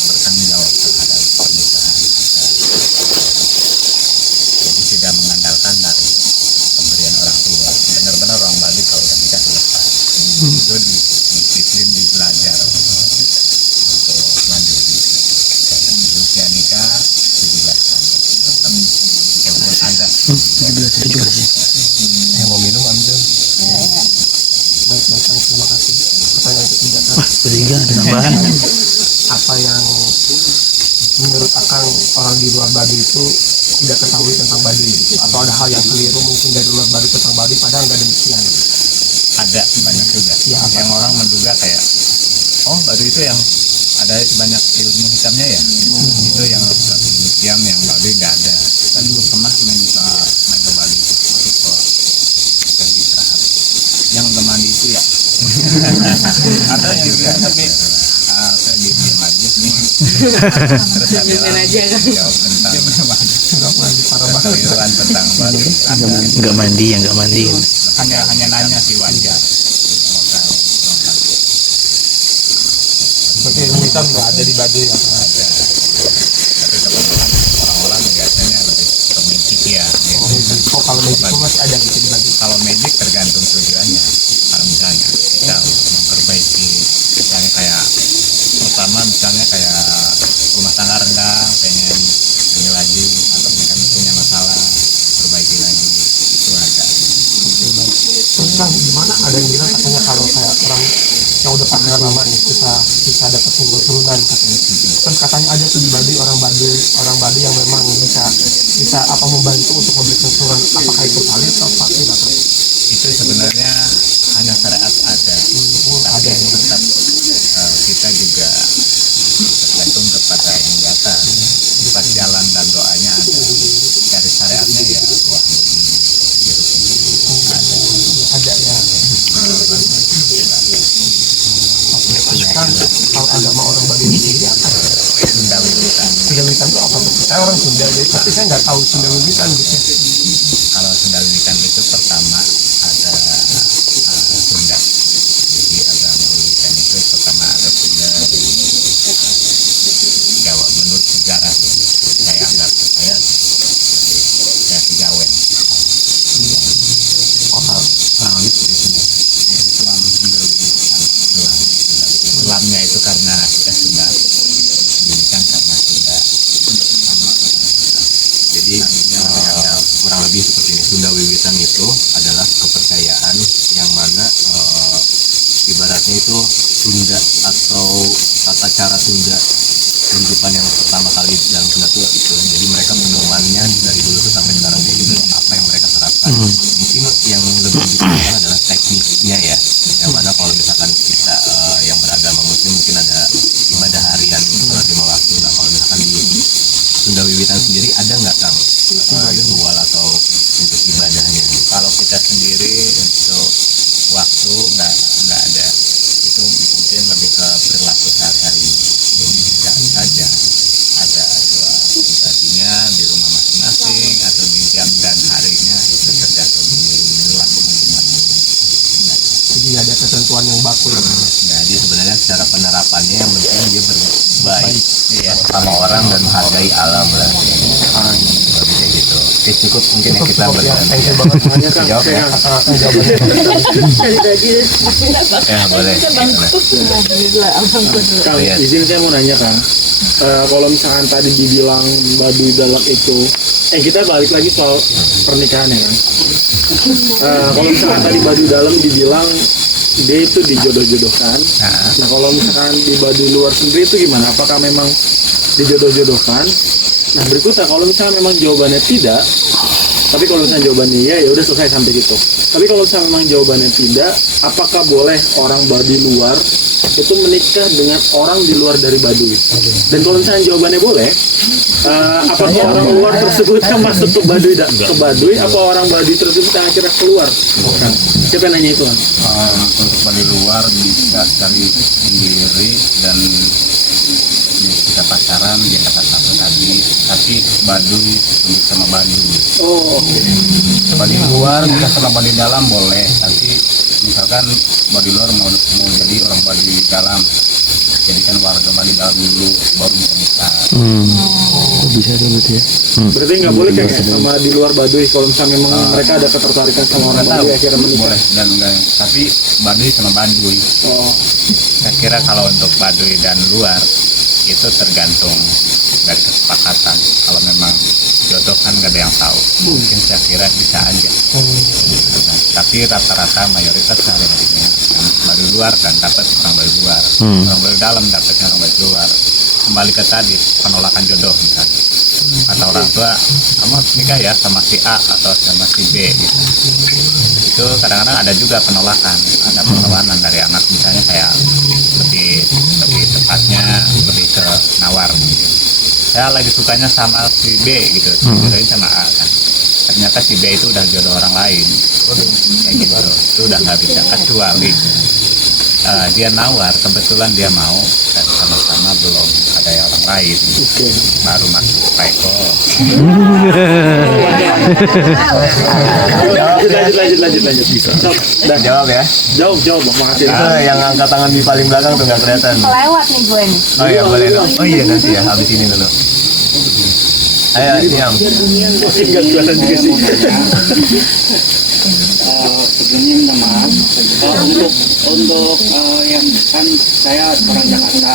bertanggung jawab terhadap pernikahan kita. Jadi tidak mengandalkan dari pemberian orang tua. Benar-benar orang Baduy kalau udah nikah lepas, itu disiplin, dibelajar untuk mandiri. Usia nikah 17 tahun tetap walaupun ada 17. Yang mau minum ambil. Baik, Kang, terima kasih. Pertanyaan ketiga Kang. Ketiga ada tambahan. Apa yang menurut Akang orang di luar Baduy itu tidak ketahui tentang Baduy, atau ada hal yang keliru mungkin dari luar Baduy tentang Baduy padahal nggak demikian? ada banyak juga Ya, apa? yang orang menduga kayak oh Baduy itu yang ada banyak ilmu hitamnya ya, itu yang ilmu hitam yang Baduy nggak ada. Kita dulu pernah main ke Baduy itu waktu ke ganti istirahat yang udah mandi itu ya ada yang juga, tapi saya diem aja nih. Terus saya bilang jawab tentang kekeliruan tentang Baduy. Nggak mandi, yang nggak mandi. Hanya nanya sih wajar. Seperti ilmu hitam nggak ada di Baduy ya? Ada. Tapi teman-teman orang-orang biasanya lebih ke magic ya. Gitu. Oh, kalau magic itu masih ada gitu di Baduy. Kalau magic tergantung tujuannya. Kalau misalnya kita memperbaiki, misalnya kayak pertama misalnya kayak rumah tangga renggang, pengen ini lagi, atau kan punya masalah, perbaiki lagi, itu ada. Kang, gimana ada yang bilang katanya kalau kayak orang yang udah pacaran lama nih bisa dapat turunan katanya. Terus katanya ada tuh di Baduy orang Baduy yang memang bisa apa membantu untuk memberikan turunan. Apakah itu valid atau tidak? Itu sebenarnya hanya syariat ada, tapi tetap kita juga tergantung kepada yang di atas. Pas jalan dan doanya ada, dari syariatnya ya wah Ada ya. Kan kalau agama orang Baduy ini sendiri apa? Sunda Wiwitan. Sunda Wiwitan itu apa tuh? Saya orang Sunda, jadi tapi saya nggak tahu Sunda Wiwitan gitu. Kalau Sunda Wiwitan itu pertama ada Sunda. Jadi agama Wiwitan itu pertama ada Sunda di Jawa. Menurut sejarah saya anggap saya Jawen. Kurang lebih seperti itu. Islam Sunda Wiwitan. Islamnya itu karena kita Sunda. Wiwitan karena Sunda. Jadi kurang lebih seperti ini. Sunda Wiwitan itu adalah kepercayaan yang mana ibaratnya itu Sunda atau tata cara Sunda kehidupan yang pertama kali dalam Sunda itu. Jadi mereka pedomannya dari dulu tuh sampai sekarang kayak gitu. Apa yang mereka terapkan. Mungkin yang lebih diperlukan adalah teknisnya ya. Yang mana kalau misalkan kita yang beragama Muslim mungkin ada ibadah harian sholat 5 waktu. Nah kalau misalkan di Sunda Wiwitan sendiri ada nggak Kang ritual atau untuk ibadahnya? Kalau kita sendiri untuk waktu nggak ada, itu mungkin lebih ke perilaku sehari-hari. Bisa saja ada dua ibadahnya di rumah masing-masing atau di jam dan harinya, itu tergantung perilaku masing-masing. Jadi nggak ada ketentuan yang baku ya. Jadi sebenarnya secara penerapannya yang penting dia berbaik sama orang dan menghargai alam berarti. Lebih kayak gitu. Oke, cukup mungkin yang kita berganti. Thank you banget semuanya Kang. Jawab ya. Ya boleh. Kang, Iya. izin saya mau nanya Kang, kalau misalkan tadi dibilang Baduy Dalam itu, kita balik lagi soal pernikahan ya Kang. Kalau misalkan tadi Baduy Dalam dibilang dia itu dijodoh-jodohkan, nah kalau misalkan di Baduy luar sendiri itu gimana? Apakah memang dijodoh-jodohkan? Nah berikutnya kalau misalnya memang jawabannya tidak, tapi kalau misalnya jawabannya iya ya udah selesai sampai gitu. Tapi kalau misalnya memang jawabannya tidak, apakah boleh orang Baduy luar itu menikah dengan orang di luar dari Baduy? Dan kalau misalnya jawabannya boleh, apakah orang luar tersebut yang masuk ke Baduy, apa orang Baduy tersebut yang akhirnya keluar? Siapa yang nanya itu Kan? Untuk Baduy luar bisa cari sendiri dan kita pacaran dia kata satu tadi, tapi Baduy untuk sama Baduy. Oh, oke. Baduy luar bisa sama Baduy dalam boleh, tapi misalkan Baduy luar mau jadi orang Baduy dalam, jadikan warga Baduy dalam dulu baru bisa nikah. Bisa dulu ya. Berarti nggak boleh kan ya sama di luar Baduy kalau misalnya memang mereka ada ketertarikan sama orang Nggak tahu, Baduy akhirnya menikah. boleh dan enggak, tapi Baduy sama Baduy. Oh, Saya kira kalau untuk Baduy dan luar itu tergantung dari kesepakatan. Kalau memang jodoh kan gak ada yang tahu, mungkin saya kira bisa aja. Nah, tapi rata-rata mayoritas sehari-harinya yang Baduy luar dan dapat orang Baduy luar, orang Baduy dalam dapatnya orang Baduy luar. Kembali ke tadi penolakan jodoh misalnya, kata orang tua kamu harus nikah ya sama si A atau sama si B gitu. Itu kadang-kadang ada juga penolakan, ada perlawanan dari anak, misalnya kayak lebih tepatnya lebih ke nawar gitu. Saya lagi sukanya sama si B gitu, jodohin sama A kan. Ternyata si B itu udah jodoh orang lain, kayak gitu. Itu udah nggak bisa, kecuali dia nawar, kebetulan dia mau dan sama-sama belum ada yang orang lain, baru masuk Paiko. lanjut. Bisa. Jawab ya. Jawab, makasih. Itu yang angkat tangan di paling belakang tuh nggak kelihatan. Kelewat nih gue nih. Oh iya boleh dong. Oh iya nanti ya habis ini dulu. Ayo diam. Nggak kelihatan juga sih. sebelumnya minta maaf. Untuk yang kan saya orang Jakarta,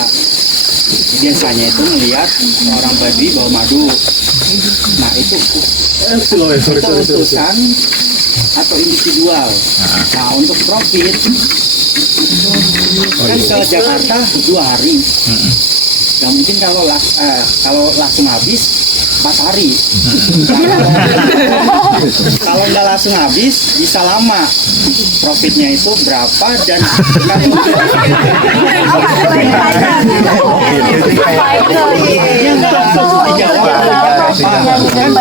biasanya itu melihat orang Baduy bawa madu. Nah itu utusan atau individual. Nah untuk profit kan ke Jakarta 2 hari. Nah, mungkin kalau langsung habis 4 hari. Kalau nggak langsung habis bisa lama. Profitnya itu berapa dan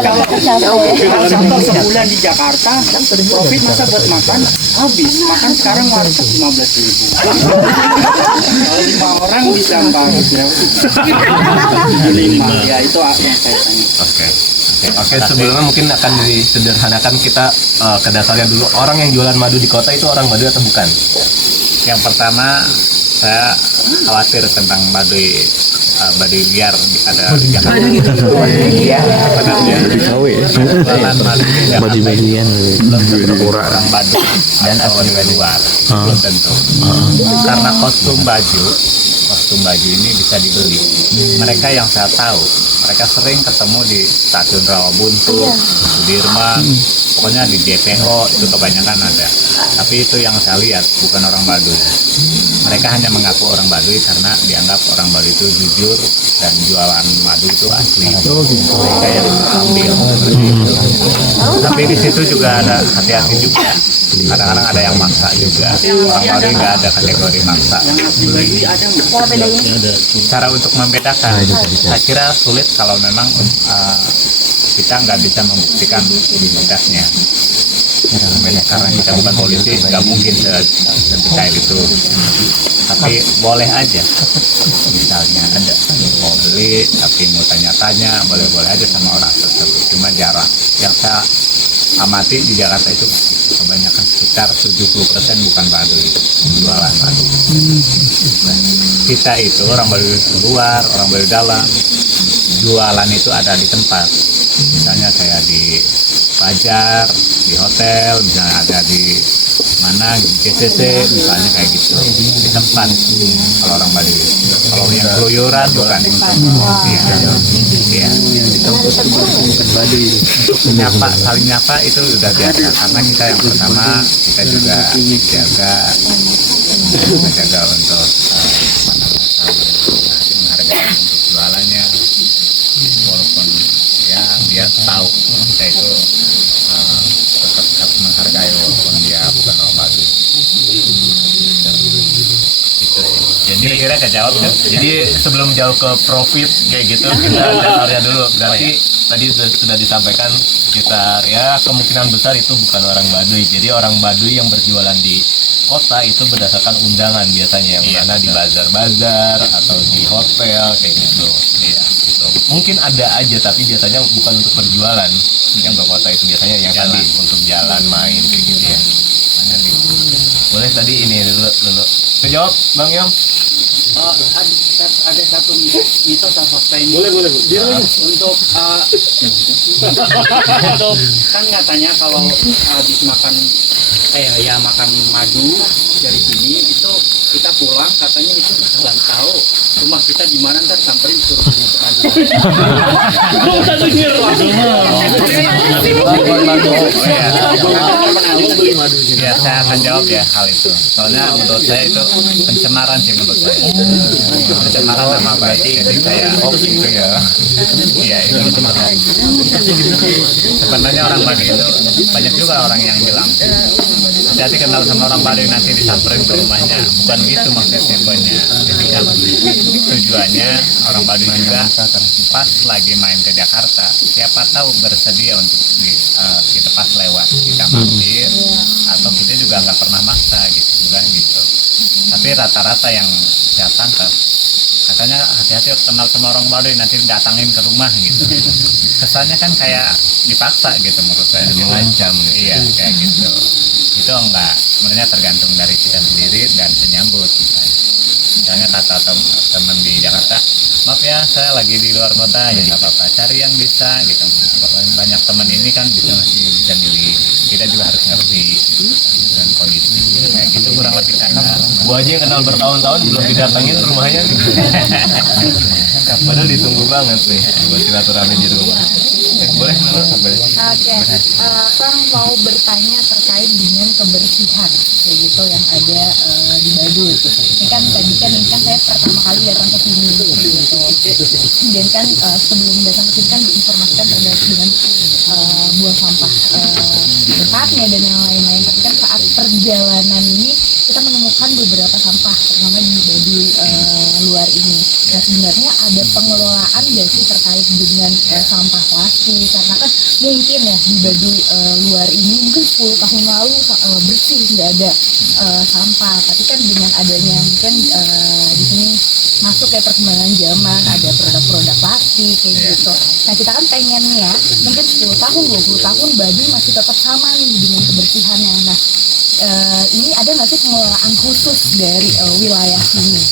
kalau contoh sebulan di Jakarta profit masa buat makan habis, makan sekarang warteg 15.000. Kalau 5 orang bisa 4 5 ya itu yang saya tanya. Oke, sebelumnya mungkin akan disederhanakan kita ke dasarnya dulu. Orang yang jualan madu di kota itu orang Baduy atau bukan? Yang pertama saya khawatir tentang Baduy liar ada di Jakarta. Sebenarnya jualan madu di Jakarta belum tentu orang Baduy dan asli luar, belum tentu. Karena kostum baju ini bisa dibeli. Mereka yang saya tahu, mereka sering ketemu di stasiun Rawabuntu, Sudirman, pokoknya di JPO itu kebanyakan ada. Tapi itu yang saya lihat bukan orang Baduy. Mereka hanya mengaku orang Baduy karena dianggap orang Baduy itu jujur dan jualan madu itu asli. Mereka yang ambil seperti itu. Tapi di situ juga ada hati-hati juga. Kadang-kadang ada yang maksa juga. Orang Baduy nggak ada kategori maksa. Cara untuk membedakan, saya kira sulit kalau memang kita nggak bisa membuktikan identitasnya. Karena kita bukan polisi, nggak mungkin sedetail itu. Tapi boleh aja, misalnya ada mau beli tapi mau tanya-tanya, boleh-boleh aja sama orang tersebut. Cuma jarang. Yang saya amati di Jakarta itu kebanyakan sekitar 70% bukan Baduy jualan madu. Kita itu orang Baduy luar, orang Baduy dalam, jualan itu ada di tempat. Misalnya saya di Fajar, di hotel, misalnya ada di mana di GCC, misalnya kayak gitu di tempat. Kalau orang Baduy, kalau yang keluyuran bukan. Iya. Nyapa, saling nyapa itu udah biasa karena kita yang pertama, kita juga jaga untuk menghargai untuk jualannya, walaupun ya dia tahu kita itu tetap menghargai walaupun dia bukan orang Baduy. Jadi kira kejawab ya. Jadi sebelum jauh ke profit kayak gitu, kita dasarnya dulu. Berarti tadi sudah disampaikan sekitar ya kemungkinan besar itu bukan orang Baduy. Jadi orang Baduy yang berjualan di kota itu berdasarkan undangan biasanya yang mana di bazar-bazar atau di hotel kayak gitu. Iya, gitu. Mungkin ada aja tapi biasanya bukan untuk berjualan. Yang ke kota itu biasanya yang tadi untuk jalan main kayak gitu ya. Boleh tadi ini dulu. Kejawab Bang Yom. Ada satu mitos atau fakta ini. Boleh. Untuk kan katanya kalau habis makan makan madu dari sini itu kita pulang katanya itu nggak tahu rumah kita di mana, ntar samperin suruh beli madu. Ya, saya akan jawab ya hal itu. Soalnya menurut saya itu pencemaran sih menurut saya. Pencemaran nama baik. Jadi kayak hoax gitu ya. Iya, itu pencemaran. Sebenarnya orang Baduy itu banyak juga orang yang bilang hati-hati kenal sama orang Baduy nanti disamperin ke rumahnya. Bukan gitu maksudnya poinnya. Jadi kan tujuannya orang Baduy juga pas lagi main ke Jakarta, siapa tahu bersedia untuk kita pas lewat kita mampir, atau kita juga nggak pernah maksa gitu, bukan gitu. Tapi rata-rata yang saya tangkap katanya hati-hati kenal sama orang Baduy nanti datangin ke rumah gitu. Kesannya kan kayak dipaksa gitu menurut saya, mengancam gitu. Iya kayak gitu. Itu enggak, sebenarnya tergantung dari kita sendiri dan penyambut misalnya kata teman di Jakarta, maaf ya saya lagi di luar kota ya nggak apa-apa, cari yang bisa gitu. Banyak teman ini kan masih bisa milih, kita juga harus ngerti dengan kondisi kayak gitu kurang lebih kan. Gua aja yang kenal bertahun-tahun belum didatengin rumahnya. Padahal ditunggu banget nih buat silaturahmi di rumah. Boleh Nana sampai. Oke, Kang mau bertanya terkait dengan kebersihan kayak gitu yang ada di Baduy. Ini kan tadi kan saya pertama kali datang ke sini gitu. Dan kan sebelum datang ke sini kan diinformasikan terkait dengan buang sampah tempatnya dan yang lain-lain. Tapi kan saat perjalanan ini kita menemukan beberapa sampah terutama di Baduy luar ini. Nah sebenarnya ada pengelolaan nggak sih terkait dengan sampah plastik? Karena kan mungkin ya di Baduy luar ini mungkin 10 tahun lalu bersih nggak ada sampah, tapi kan dengan adanya mungkin di sini masuk kayak perkembangan zaman, ada produk-produk plastik kayak gitu. Nah kita kan pengen ya mungkin 10 tahun 20 tahun Baduy masih tetap sama nih dengan kebersihannya. Nah ini ada nggak sih pengelolaan khusus dari wilayah ini?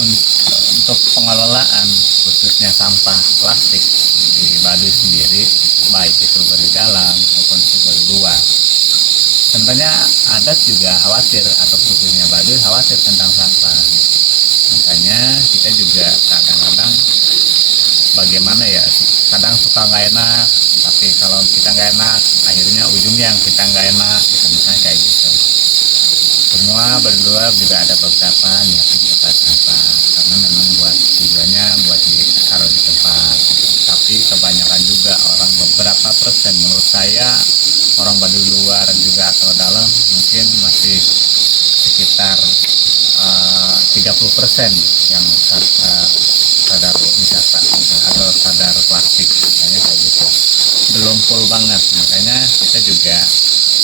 Untuk pengelolaan khususnya sampah plastik di Baduy sendiri, baik itu Baduy dalam maupun Baduy luar, sebenarnya adat juga khawatir atau khususnya Baduy khawatir tentang sampah. Makanya kita juga kadang-kadang bagaimana ya, kadang suka nggak enak, tapi kalau kita nggak enak akhirnya ujungnya yang kita nggak enak gitu, misalnya kayak gitu. Semua berdua juga ada beberapa niatin tempat sampah karena memang buat tujuannya buat ditaruh di tempat, tapi kebanyakan juga orang beberapa persen menurut saya orang Baduy luar juga atau dalam mungkin masih sekitar 30% yang sadar wisata atau sadar plastik misalnya kayak gitu, belum full banget. Makanya kita juga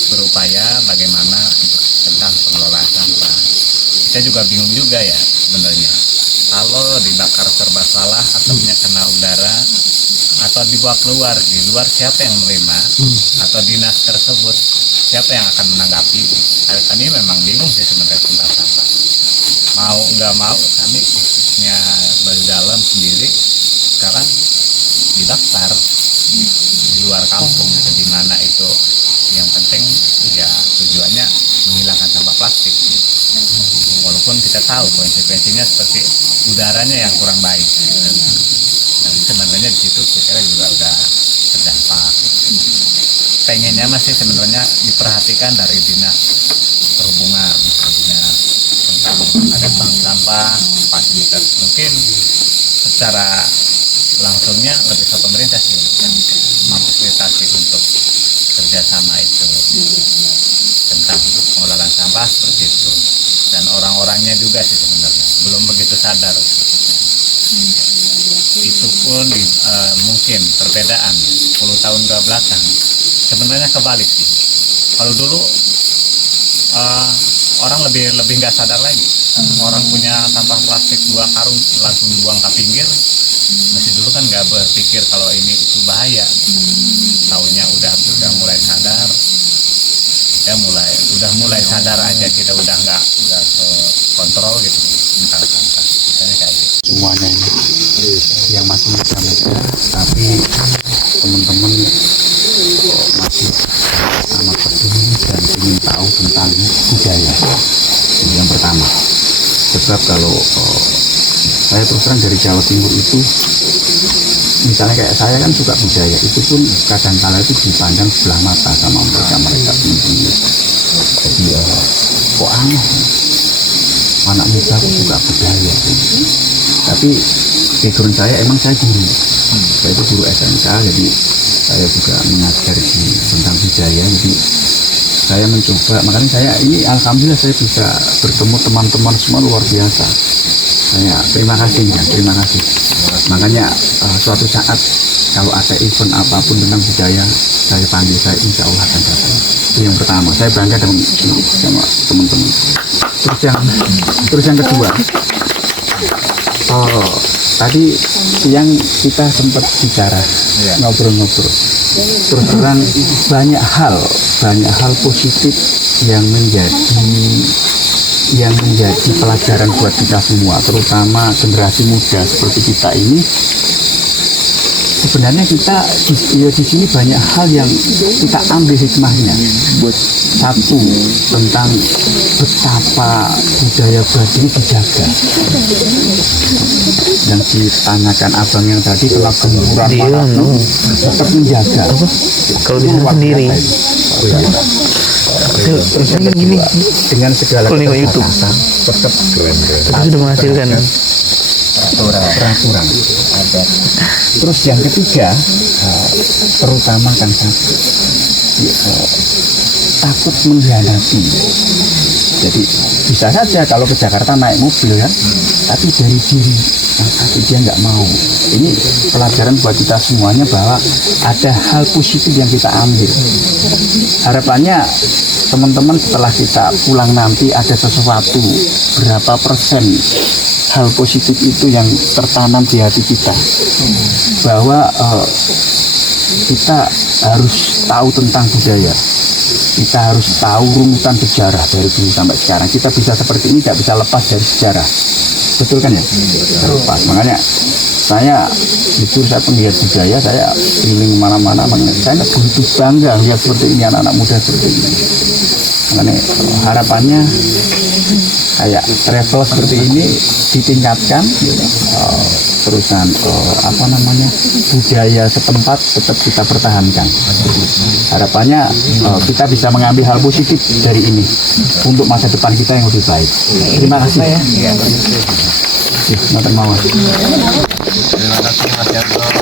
berupaya bagaimana untuk tentang pengelolaan sampah. Kita juga bingung juga ya sebenarnya, kalau dibakar serba salah atau kena udara atau dibawa keluar, di luar siapa yang menerima atau dinas tersebut siapa yang akan menanggapi. Kami memang bingung sih sebenarnya tentang sampah. Mau nggak mau kami khususnya Baduy dalam sendiri sekarang didaftar di luar kampung di mana itu yang penting ya tujuannya menghilangkan sampah plastik. Walaupun kita tahu konsekuensinya seperti udaranya yang kurang baik. Tapi sebenarnya di situ kita juga udah terdampak. Pengennya masih sebenarnya diperhatikan dari dinas perhubungan, misalnya tentang ada bank sampah, fasilitas mungkin secara langsungnya lebih ke pemerintah sih yang memfasilitasi untuk kerjasama itu tentang pengelolaan sampah seperti itu. Dan orang-orangnya juga sih sebenarnya belum begitu sadar. Itu pun mungkin perbedaan 10 tahun ke belakang sebenarnya kebalik sih. Kalau dulu orang lebih nggak sadar lagi. Orang punya sampah plastik 2 karung langsung dibuang ke pinggir. Masih dulu kan nggak berpikir kalau ini itu bahaya. Tahunnya udah mulai sadar. Ya udah mulai sadar aja, kita udah nggak kontrol gitu tentang sampah. Misalnya kayak gitu. Semuanya ini yang masih muda-muda, tapi teman-teman masih amat peduli dan ingin tahu tentang budaya. Ini yang pertama. Sebab kalau saya terus terang dari Jawa Timur itu, misalnya kayak saya kan suka budaya, itu pun kadang-kala itu dipandang sebelah mata sama mereka teman-teman. Jadi kok aneh, anak muda aku suka budaya. Tapi background saya emang saya guru, saya itu guru SMK, jadi saya juga mengajar tentang budaya. Jadi saya mencoba, makanya saya ini alhamdulillah saya bisa bertemu teman-teman semua luar biasa. Saya terima kasih ya, terima kasih. Makanya suatu saat kalau ada event apapun tentang budaya, saya panggil, saya insya Allah akan datang. Itu yang pertama, saya bangga dengan sama teman-teman. Terus yang kedua, Oh, tadi siang kita sempat bicara, ngobrol-ngobrol. Terus terang banyak hal positif yang menjadi pelajaran buat kita semua, terutama generasi muda seperti kita ini. Sebenarnya kita di sini banyak hal yang kita ambil hikmahnya. Satu, tentang betapa budaya Baduy dijaga. Yang ditanyakan abang yang tadi telah gemburan tetap menjaga. Kalau di sana sendiri. Misalnya gini, Dengan segala kalau nengok YouTube, tetap itu sudah menghasilkan. peraturan ada. Terus yang ketiga, terutama kan takut mengkhianati. Jadi bisa saja kalau ke Jakarta naik mobil kan, tapi dari diri yang satu dia nggak mau. Ini pelajaran buat kita semuanya bahwa ada hal positif yang kita ambil. Harapannya teman-teman setelah kita pulang nanti ada sesuatu, berapa persen hal positif itu yang tertanam di hati kita, bahwa kita harus tahu tentang budaya, kita harus tahu runutan sejarah dari dulu sampai sekarang. Kita bisa seperti ini tidak bisa lepas dari sejarah, betul kan ya? Lepas. Makanya saya itu saya penggiat budaya, saya keliling kemana-mana, saya begitu bangga lihat seperti ini, anak-anak muda seperti ini. Makanya harapannya kayak travel seperti ini ditingkatkan, terusan budaya setempat tetap kita pertahankan. Harapannya kita bisa mengambil hal positif dari ini untuk masa depan kita yang lebih baik. Terima kasih ya. Terima kasih Mas Yanto.